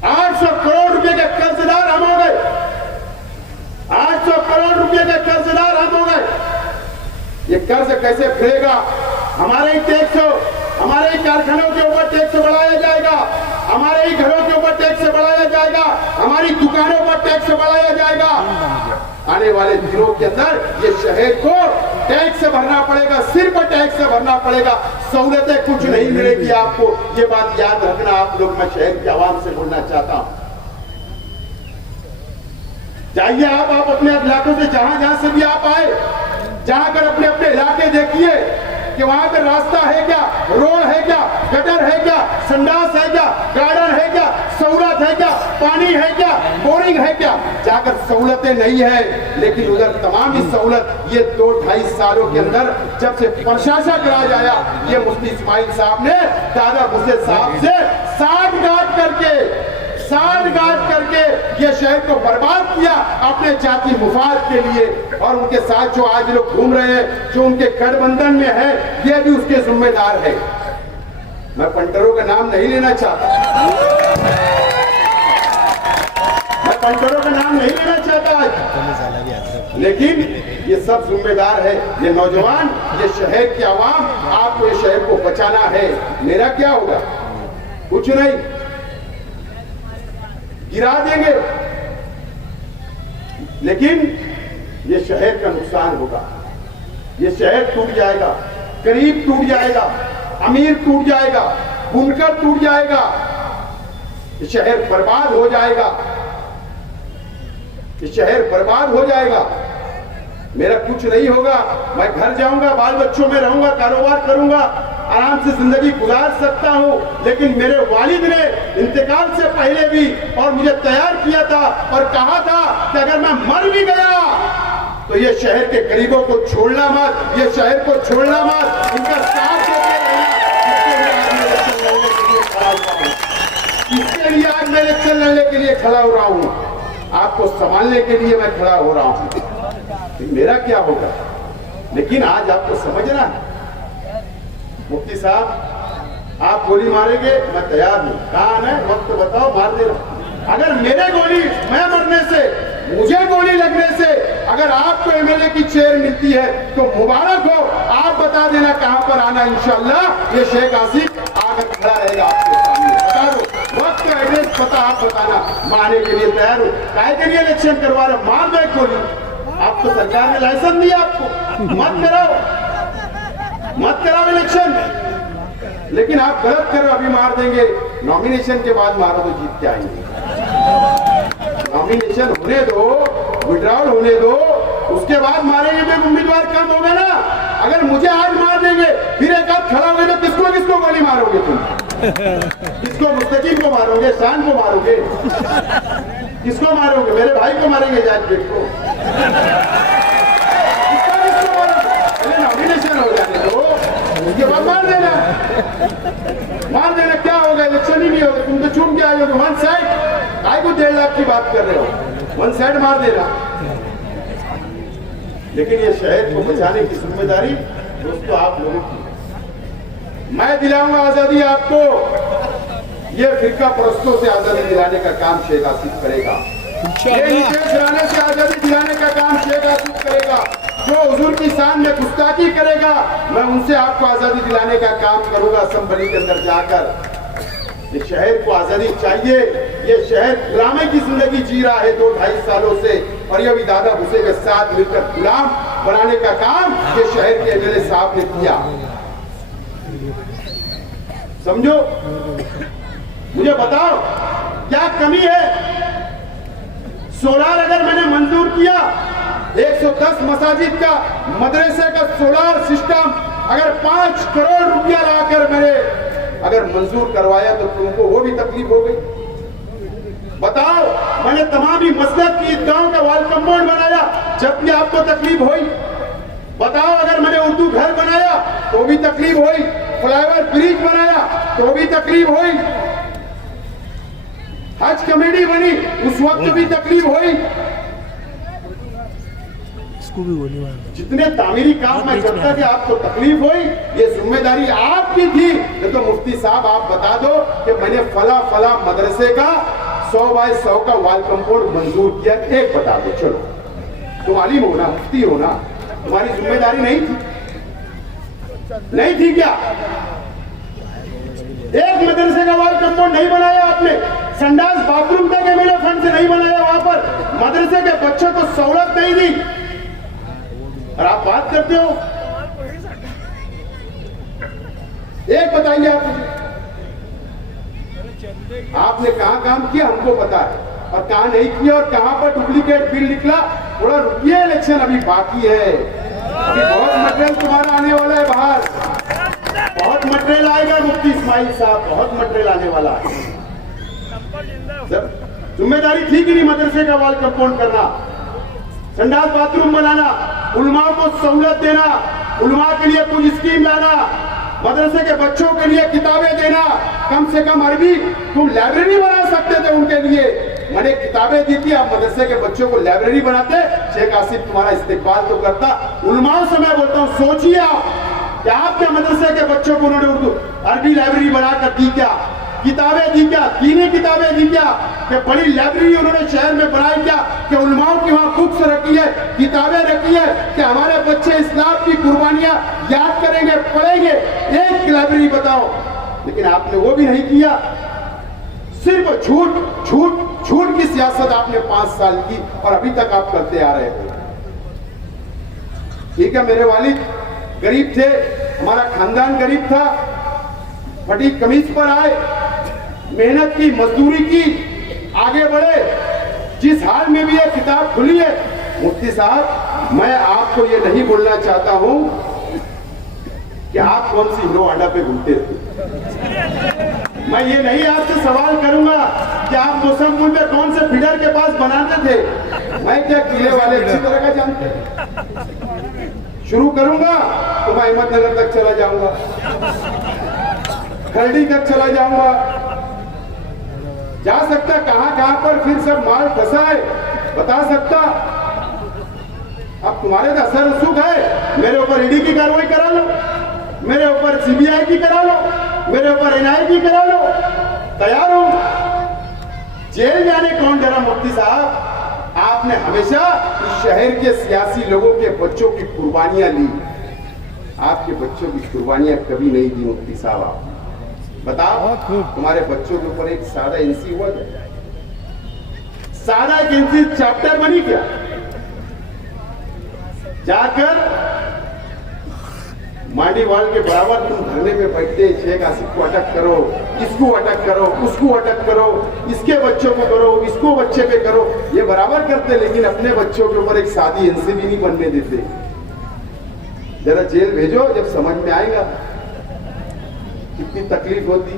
800 करोड़ रुपए के कर्जदार हम हो गए, 800 करोड़ रुपए के कर्जदार हम हो गए। ये कर्ज कैसे फिरेगा? हमारे ही टैक्स, हमारे ही कारखानों के ऊपर टैक्स बढ़ाया जाएगा, हमारे ही घरों के ऊपर टैक्स बढ़ाया जाएगा, हमारी दुकानों पर टैक्स बढ़ाया जाएगा। आने वाले दिनों के अंदर ये शहर को टैक्स भरना पड़ेगा, सिर्फ टैक्स भरना पड़ेगा, सहूलतें कुछ नहीं मिलेगी आपको। ये बात याद रखना आप लोग। मैं शहर की आवाम से बोलना चाहता हूं, जाइए आप अपने इलाकों से, जहां से भी आप आए, जाकर अपने अपने इलाके देखिए कि वहां पे रास्ता है क्या, रोड है क्या, गटर है क्या, संडास है क्या, गार्डन है क्या, सहूलत है क्या, पानी है क्या, बोरिंग है क्या? जाकर सहूलतें नहीं है, लेकिन उधर तमाम ही सहूलत ये 2-2.5 सालों के अंदर जब से प्रशासन राज आया, ये मुफ्ती इस्माइल साहब ने दादा भुसे साहब से साठ करके ये शहर को बर्बाद किया अपने जाति मुफाद के लिए। और उनके साथ जो आज लोग घूम रहे हैं, जो उनके गठबंधन में है, ये भी उसके जिम्मेदार है। मैं पंटरों का नाम नहीं लेना चाहता, मैं पंटरों का नाम नहीं लेना चाहता आज, लेकिन ये सब जिम्मेदार है। ये नौजवान, ये शहर की आवाम, आपको ये शहर को बचाना है। मेरा क्या होगा? कुछ नहीं, गिरा देंगे, लेकिन ये शहर का नुकसान होगा। ये शहर टूट जाएगा, गरीब टूट जाएगा, अमीर टूट जाएगा, बुनकर टूट जाएगा, ये शहर बर्बाद हो जाएगा, ये शहर बर्बाद हो जाएगा। मेरा कुछ नहीं होगा, मैं घर जाऊंगा, बाल बच्चों में रहूंगा, कारोबार करूंगा, आराम से जिंदगी गुजार सकता हूं, लेकिन मेरे वालिद ने इंतकाल से पहले भी और मुझे तैयार किया था और कहा था कि अगर मैं मर भी गया तो ये शहर के गरीबों को छोड़ना मत, ये शहर को छोड़ना मत, इनका साथ देते रहना। इसके लिए आज मैं इलेक्शन लड़ने के लिए खड़ा हो रहा हूं, आपको संभालने के लिए मैं खड़ा हो रहा हूं। मेरा क्या होगा, लेकिन आज आपको समझना है। मुफ्ती साहब आप गोली मारेंगे, मैं तैयार हूं, कहां है वक्त बताओ, मार देना। अगर मेरे गोली, मैं मरने से, मुझे गोली लगने से अगर आपको एमएलए की चेयर मिलती है तो मुबारक हो, आप बता देना कहां पर आना, इंशाल्लाह ये शेख आसिफ आकर खड़ा रहेगा आपके सामने। बता दो वक्त, एड्रेस पता आप बताना, मैं आने के लिए तैयार हूं। काहे के लिए इलेक्शन करवा रहे, मार दो एक गोली। आप तो सरकार ने लाइसेंस दिया आपको, मत कराओ इलेक्शन, लेकिन आप गलत करो, अभी मार देंगे, नॉमिनेशन के बाद मारो तो जीत के आएंगे। नॉमिनेशन होने दो, विड्रॉल होने दो, उसके बाद मारेंगे तो उम्मीदवार कम होगा ना। अगर मुझे आज मार देंगे, फिर एक आध खड़ा होंगे तो किसको किसको गोली मारोगे तुम? किसको? मुस्तकीम को मारोगे, शान को मारोगे, किसको मारोगे? मेरे भाई को मारेंगे, जाज बेग को। नॉमिनेशन हो जाने दो, उसके बाद मार देना, मार देना। क्या होगा, इलेक्शन ही नहीं होगा, तुम तो चुन के आए हो। वन साइड, काय को 1.5 लाख की बात कर रहे हो, वन साइड मार देना। लेकिन ये शहर को बचाने की जिम्मेदारी दोस्तों आप लोगों की। मैं दिलाऊंगा आजादी आपको, ये फिरका परस्तों से आजादी दिलाने का काम शेख आसिफ करेगा, ये नीचे गिराने से आजादी दिलाने का काम शेख आसिफ करेगा। जो हुजूर की शान में गुस्ताखी करेगा, मैं उनसे आपको आजादी दिलाने का काम करूंगा असेंबली के अंदर जाकर। ये शहर को आजादी चाहिए, ये शहर गुलामी की जिंदगी जी रहा है 2-2.5 सालों से, और ये भी दादा भूसे के साथ मिलकर गुलाम बनाने का काम ये शहर के एमएलए साहब ने किया। समझो, मुझे बताओ क्या कमी है? सोलार अगर मैंने मंजूर किया, 110 मसाजिद का, मदरसे का सोलार सिस्टम अगर 5 करोड़ रुपया लाकर मैंने अगर मंजूर करवाया तो तुमको वो भी तकलीफ हो गई? बताओ, मैंने तमाम ही मसलक की ईदगाहों का वाल कंपाउंड बनाया, जब भी आपको तकलीफ हुई? बताओ, अगर मैंने उर्दू घर बनाया तो भी तकलीफ हुई, फ्लाईओवर ब्रिज बनाया तो भी तकलीफ हुई, हज कमेटी बनी उस वक्त भी तकलीफ हुई। जितने तामीरी काम में करता कि आपको तकलीफ हुई, ये जिम्मेदारी आपकी थी। तो मुफ्ती साहब आप बता दो कि मैंने फला फला मदरसे का 100x100 का वाल कंपाउंड मंजूर किया, एक बता दो। चलो, तुम आलिम हो ना, मुफ्ती हो ना, तुम्हारी जिम्मेदारी नहीं थी? नहीं थी क्या? एक मदरसे का वाल कंपाउंड नहीं बनाया आपने, संडास बाथरूम तक मेरे फंड से नहीं बनाया, वहां पर मदरसे के बच्चों को सहूलत नहीं दी, और आप बात करते हो। एक बताइए आप मुझे, आपने कहां काम किया हमको पता है, और कहां नहीं किया, और कहां पर डुप्लीकेट बिल निकला। थोड़ा रुकिए, इलेक्शन अभी बाकी है, अभी बहुत मटेरियल तुम्हारा आने वाला है बाहर, बहुत मटेरियल आएगा मुफ्ती इस्माइल साहब, बहुत मटेरियल आने वाला है। जिम्मेदारी थी कि नहीं मदरसे का वाल कंपाउंड करना, संडास बाथरूम बनाना, उलमा को सहूलत देना, उलमा के लिए कुछ स्कीम लाना, मदरसे के बच्चों के लिए किताबें देना, कम से कम अरबी तुम लाइब्रेरी बना सकते थे उनके लिए, मैंने किताबें दी थी, आप मदरसे के बच्चों को लाइब्रेरी बनाते, शेख आसिफ तुम्हारा इस्तेकबाल तो करता। उलमाओं से मैं बोलता हूँ, सोचिए आप क्या आपके मदरसे के बच्चों को उन्होंने उर्दू अरबी लाइब्रेरी बनाकर दी क्या? किताबें दी क्या? दीनी किताबें दी क्या? कि बड़ी लाइब्रेरी उन्होंने शहर में बनाई क्या? कि उलमाओं की वहां बुक्स रखी है, किताबें रखी है, कि हमारे बच्चे इस्लाम की कुर्बानियां याद करेंगे, पढ़ेंगे। एक लाइब्रेरी बताओ, लेकिन आपने वो भी नहीं किया। सिर्फ झूठ झूठ झूठ की सियासत आपने 5 साल की, और अभी तक आप करते आ रहे हो। ठीक है, मेरे वालिद गरीब थे, हमारा खानदान गरीब था, फटी कमीज पर आए, मेहनत की, मजदूरी की, आगे बढ़े। जिस हाल में भी यह किताब खुली है, मुफ्ती साहब, मैं आपको ये नहीं बोलना चाहता हूं कि आप कौन सी हीरो आडा पे घूमते थे। मैं ये नहीं आपसे सवाल करूंगा कि आप मौसमपुर में कौन से फीडर के पास बनाते थे। मैं क्या किले वाले अच्छी तरह का जानते। शुरू करूंगा तो मैं अहमदनगर तक चला जाऊंगा, खरड़ी तक चला जाऊंगा, जा सकता कहां कहां पर फिर सब माल फंसा है बता सकता। अब तुम्हारे तो असर रसूख है, मेरे ऊपर ईडी की कार्रवाई करा लो, मेरे ऊपर सीबीआई की करा लो, मेरे ऊपर एनआई की करा लो, तैयार हूं। जेल जाने कौन डरा मुफ्ती साहब। आपने हमेशा इस शहर के सियासी लोगों के बच्चों की कुर्बानियां ली, आपके बच्चों की कुर्बानियां कभी नहीं दी मुफ्ती साहब। आप बताओ, तुम्हारे बच्चों के ऊपर एक सादा एनसी हुआ था, सादा एक एनसी चैप्टर बनी क्या? जाकर मांडीवाल के बराबर तुम धरने में बैठते, शेख आसिफ को अटक करो, इसको अटक करो, उसको अटक करो, इसके बच्चों को करो, इसको बच्चे पे करो, ये बराबर करते, लेकिन अपने बच्चों के ऊपर एक सादी एनसी भी नहीं बनने देते। जरा जेल भेजो, जब समझ में आएगा कितनी तकलीफ होती।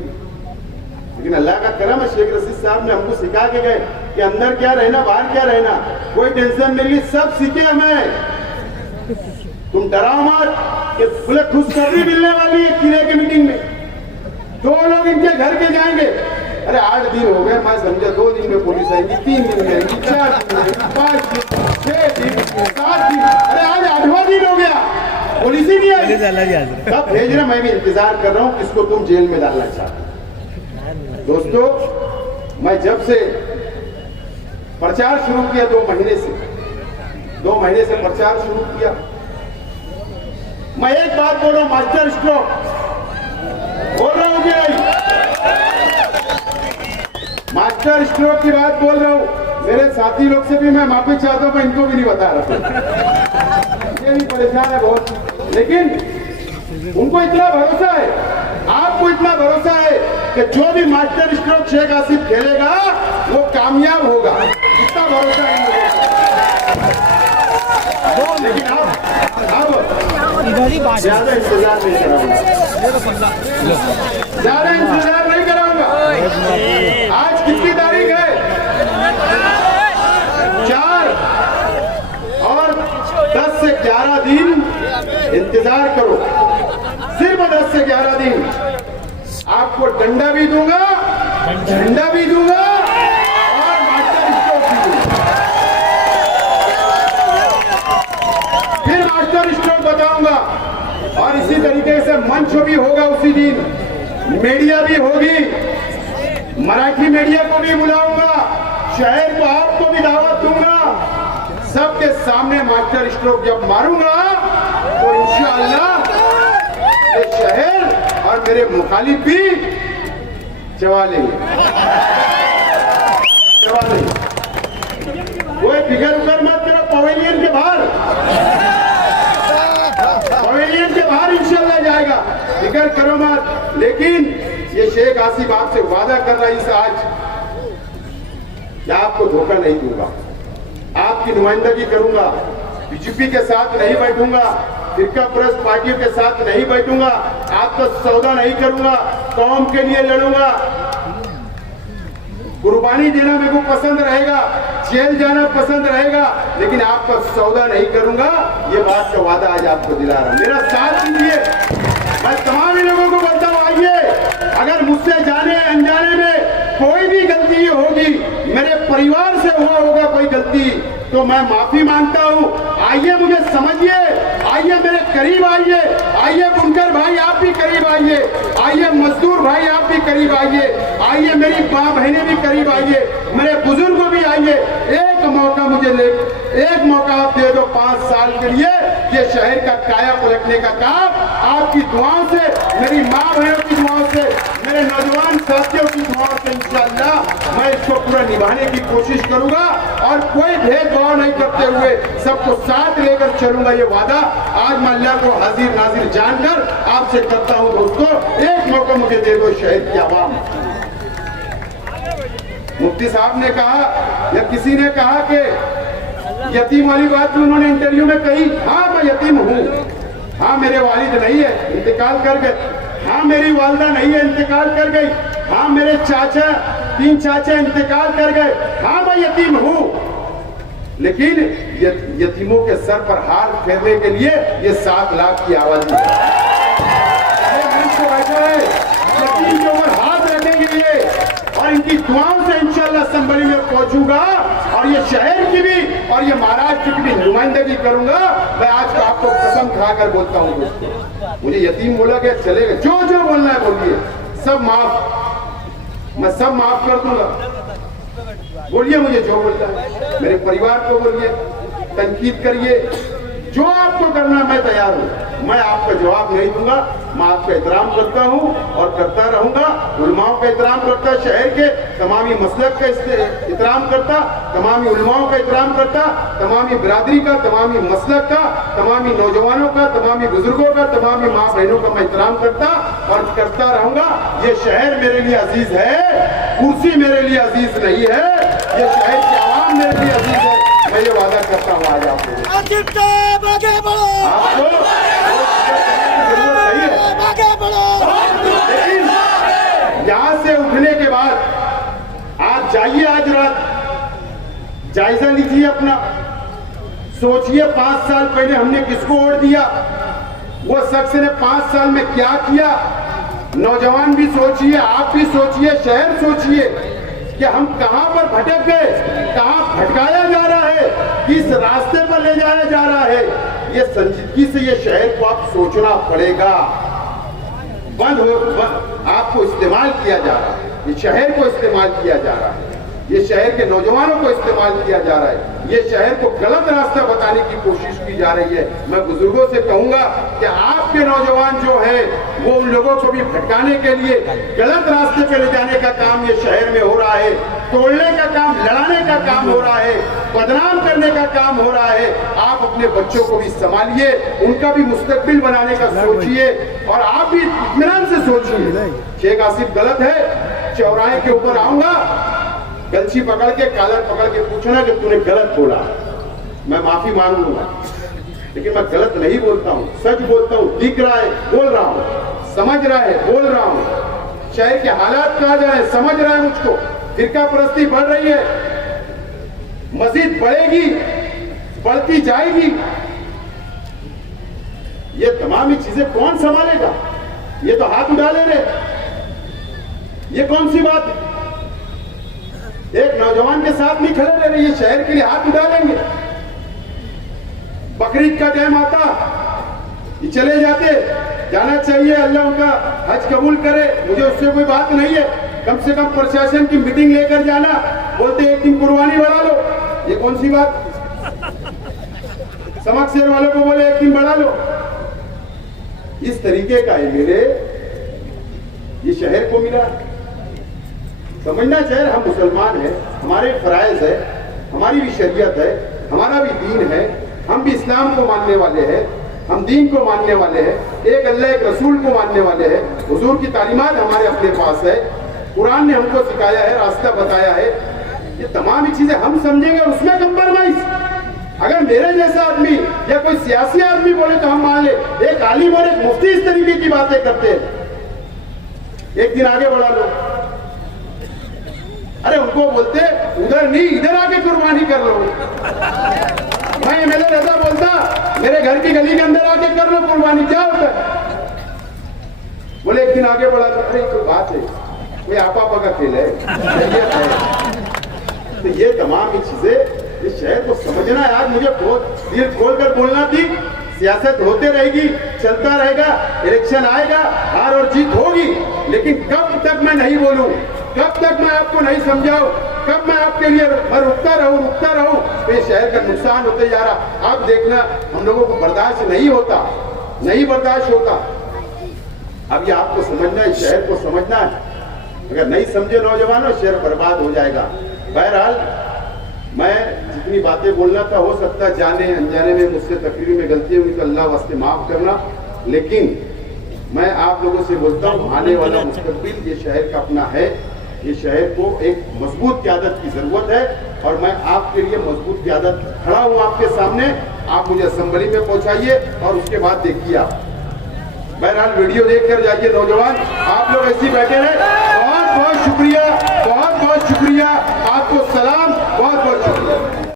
लेकिन अल्लाह का करम है, शेख रशीद साहब ने हमको सिखा के गए कि अंदर क्या रहना, बाहर क्या रहना, कोई टेंशन नहीं, सब सीखे हमें। तुम डराओ मत कि बोले खुशखबरी मिलने वाली है किले की मीटिंग में, 2 लोग इनके घर के जाएंगे। अरे 8 दिन हो गए, मैं समझा 2 दिन में पुलिस आएगी, 3 दिन में आएगी, 4 दिन में, 5 दिन, 6 दिन, 7 दिन, अरे आज 8वां दिन हो गया, पुलिस ही नहीं आई। तब भेज रहे, मैं भी इंतजार कर रहा हूँ किसको तुम जेल में डालना चाहते। दोस्तों, मैं जब से प्रचार शुरू किया 2 महीने से प्रचार शुरू किया, मैं एक बात बोल रहा हूं, मास्टर स्ट्रोक बोल रहा हूं कि नहीं, मास्टर स्ट्रोक की बात बोल रहा हूं। मेरे साथी लोग से भी मैं माफी चाहता हूं, मैं इनको भी नहीं बता रहा, ये भी परेशान है बहुत, लेकिन उनको इतना भरोसा है, आपको इतना भरोसा है कि जो भी मास्टर स्ट्रोक शेख आसिफ खेलेगा वो कामयाब होगा, इतना भरोसा है मुझे। लेकिन अब ज्यादा इंतजार नहीं कराऊंगा, ज्यादा इंतजार नहीं कराऊंगा। आज कितनी तारीख है? 4 और 10 से 11 दिन इंतजार करो, सिर्फ 10 से 11 दिन। आपको डंडा भी दूंगा, झंडा भी दूंगा और मास्टर स्ट्रोक भी दूंगा। फिर मास्टर स्ट्रोक बताऊंगा, और इसी तरीके से मंच भी होगा उसी दिन, मीडिया भी होगी, मराठी मीडिया को भी बुलाऊंगा, शहर को आपको भी दावत दूंगा। सबके सामने मास्टर स्ट्रोक जब मारूंगा तो इंशाअल्लाह ये शहर और मेरे मुखालिफ भी चबा लेंगे, चबा लेंगे। कोई फिगर उगर मत करो, पवेलियन के बाहर, पवेलियन के बाहर इंशाअल्लाह जाएगा, फिगर करो मत। लेकिन ये शेख आसिफ आपसे वादा कर रहा है आज कि आपको धोखा नहीं दूंगा, आपकी नुमाइंदगी करूंगा, बीजेपी के साथ नहीं बैठूंगा, फिरका परस्त पार्टियों के साथ नहीं बैठूंगा, आपका सौदा नहीं करूंगा, कौम के लिए लड़ूंगा, कुर्बानी देना मेरे को पसंद रहेगा, जेल जाना पसंद रहेगा, लेकिन आपका सौदा नहीं करूंगा। ये बात का वादा आज आपको दिला रहा हूं, मेरा साथ दीजिए। मैं तमाम लोगों को बोलता हूं, आइए, अगर मुझसे जाने अनजाने में कोई भी गलती होगी, मेरे परिवार से हुआ होगा कोई गलती, तो मैं माफी मांगता हूं। आइए, मुझे समझिए, आइए मेरे करीब आइए, आइए बुनकर भाई आप भी करीब आइए, आइए मजदूर भाई आप भी करीब आइए, आइए मेरी माँ बहनें भी करीब आइए, मेरे बुजुर्ग भी आइए। एक मौका मुझे एक मौका आप दे दो 5 साल के लिए, ये शहर का काया पलटने का काम आपकी दुआओं से, मेरी माँ बहनों की दुआओं से, मेरे नौजवान साथियों की दुआओं से इंशाअल्लाह मैं इसको पूरा निभाने की कोशिश करूंगा और कोई भेदभाव नहीं करते हुए सबको साथ लेकर चलूंगा। ये वादा आज मैं अल्लाह को हाजिर नाजिर जानकर आपसे करता हूं। दोस्तों, एक मौका मुझे दे दो शहर की आवाम। मुफ्ती साहब ने कहा या किसी ने कहा कि यतीम वाली बात भी उन्होंने इंटरव्यू में कही। हाँ, मैं यतीम हूँ। हाँ, मेरे वालिद नहीं है, इंतकाल कर गए। हाँ, मेरी वालदा नहीं है, इंतकाल कर गई। हाँ, मेरे चाचा 3 चाचा इंतकाल कर गए। हाँ, मैं यतीम हूँ। लेकिन यतीमों के सर पर हाथ फेरने के लिए ये 7 लाख की आवाज है। यतीम के ऊपर हाथ रखेंगे ये, और इनकी दुआओं से इंशाअल्लाह असम्बली में पहुंचूंगा और ये शहर की भी और ये महाराष्ट्र की भी नुमाइंदगी करूंगा। मैं आज का आपको कसम खाकर बोलता हूँ दोस्तों, मुझे यतीम बोला गया चलेगा, जो जो बोलना है बोलिए, सब माफ, मैं सब माफ कर दूंगा। बोलिए मुझे जो बोलना है, मेरे परिवार को बोलिए, तनकीद करिए, जो आपको करना मैं तैयार हूँ। मैं आपका जवाब नहीं दूंगा। मैं आपका एहतराम करता हूँ और करता रहूंगा। उलमाओं का एहतराम करता, शहर के तमामी मसलक का एहतराम करता, तमामी उलमाओं का एहतराम करता, तमामी बिरादरी का, तमामी मसलक का, तमामी नौजवानों का, तमामी बुजुर्गों का, तमामी माँ बहनों का मैं एहतराम करता और करता रहूंगा। ये शहर मेरे लिए अजीज है, कुर्सी मेरे लिए अजीज नहीं है। ये शहर की आवाम मेरे लिए अजीज है। मैं ये वादा करता हूँ आज आपको, लेकिन यहाँ से उठने के बाद आप जाइए, आज रात जायजा लीजिए अपना, सोचिए 5 साल पहले हमने किसको वोट दिया, वो शख्स ने 5 साल में क्या किया। नौजवान भी सोचिए, आप भी सोचिए, शहर सोचिए कि हम कहां पर भटक गए, कहां भटकाया जा रहा है, किस रास्ते पर ले जाया जा रहा है। ये संजीदगी से ये शहर को आप सोचना पड़ेगा। आपको इस्तेमाल किया जा रहा है, ये शहर को इस्तेमाल किया जा रहा है, ये शहर के नौजवानों को इस्तेमाल किया जा रहा है, ये शहर को गलत रास्ता बताने की कोशिश की जा रही है। मैं बुजुर्गों से कहूंगा कि आपके नौजवान जो है वो उन लोगों को भी भटकाने के लिए गलत रास्ते पे ले जाने का काम ये शहर में हो रहा है, तोड़ने का काम, लड़ाने का काम हो रहा है, बदनाम करने का काम हो रहा है। आप अपने बच्चों को भी संभालिए, उनका भी मुस्तकबिल बनाने का सोचिए और आप भी इत्मीनान से सोचिए। शेख आसिफ गलत है, चौराहे के ऊपर आऊंगा, गलची पकड़ के, कालर पकड़ के पूछना कि तूने गलत बोला, मैं माफी मांग लूंगा, लेकिन मैं गलत नहीं बोलता हूँ, सच बोलता हूँ। दिख रहा है बोल रहा हूँ, समझ रहा है बोल रहा हूँ। शहर के हालात कहा जा रहे हैं, समझ रहा है मुझको। फिरका परस्ती बढ़ रही है, मजीद बढ़ेगी, बढ़ती जाएगी। ये तमाम चीजें कौन संभालेगा? ये तो हाथ उठा ले रहे, ये कौन सी बात है? एक नौजवान के साथ नहीं खड़े रह रहे, ये शहर के लिए हाथ उठा लेंगे। बकरीद का टाइम आता, ये चले जाते, जाना चाहिए, अल्लाह उनका हज कबूल करे, मुझे उससे कोई बात नहीं है। कम से कम प्रशासन की मीटिंग लेकर जाना, बोलते एक दिन कुर्बानी बढ़ा लो, ये कौन सी बात? समक शेर वालों को बोले एक दिन बढ़ा लो, इस तरीके का है मेरे, ये शहर को मिला। समझना चाहिए हम मुसलमान हैं, हमारे फराइज है, हमारी भी शरीयत है, हमारा भी दीन है, हम भी इस्लाम को मानने वाले हैं, हम दीन को मानने वाले हैं, एक अल्लाह एक रसूल को मानने वाले हैं। हुजूर की तालीमात हमारे अपने पास है, कुरान ने हमको सिखाया है, रास्ता बताया है। ये तमाम चीजें हम समझेंगे, उसमें कंप्रोमाइज अगर मेरे जैसा आदमी या कोई सियासी आदमी बोले तो हम मान ले। एक आलिम और एक मुफ्ती इस तरीके की बातें करते हैं, एक दिन आगे बढ़ा लो, अरे उनको बोलते उधर नहीं इधर आके कुर्बानी कर लो। मैं एमएलए रजा बोलता मेरे घर की गली के अंदर आके कर लो कुर्बानी, क्या होता है? बोले एक दिन आगे बढ़ा, अरे कोई बात है, कोई आपा का खेल है। तो ये तमाम चीजें इस शहर को समझना है। आज मुझे बहुत दिल खोलकर बोलना थी, सियासत होते रहेगी, चलता रहेगा, इलेक्शन आएगा, हार और जीत होगी, लेकिन कब तक मैं नहीं बोलूं कब तक मैं आपको नहीं समझाऊं, कब मैं आपके लिए रुकता रहूं, तो ये शहर का नुकसान होते जा रहा। आप देखना, हम लोगों को बर्दाश्त नहीं बर्दाश्त होता। अब ये आपको समझना है, शहर को समझना है। अगर नहीं समझे नौजवानों, शहर बर्बाद हो जाएगा। बहरहाल मैं जितनी बातें बोलना था, हो सकता है जाने अनजाने में मुझसे तकरीर में गलती हुई तो अल्लाह वास्ते माफ करना, लेकिन मैं आप लोगों से बोलता हूँ, आने वाला मुस्तकबिल ये शहर का अपना है। ये शहर को एक मजबूत क़यादत की जरूरत है और मैं आपके लिए मजबूत क़यादत खड़ा हूँ आपके सामने। आप मुझे असेंबली में पहुंचाइए और उसके बाद देखिए आप। बहरहाल वीडियो देख कर जाइए नौजवान, आप लोग ऐसे बैठे रहे। बहुत बहुत शुक्रिया, आपको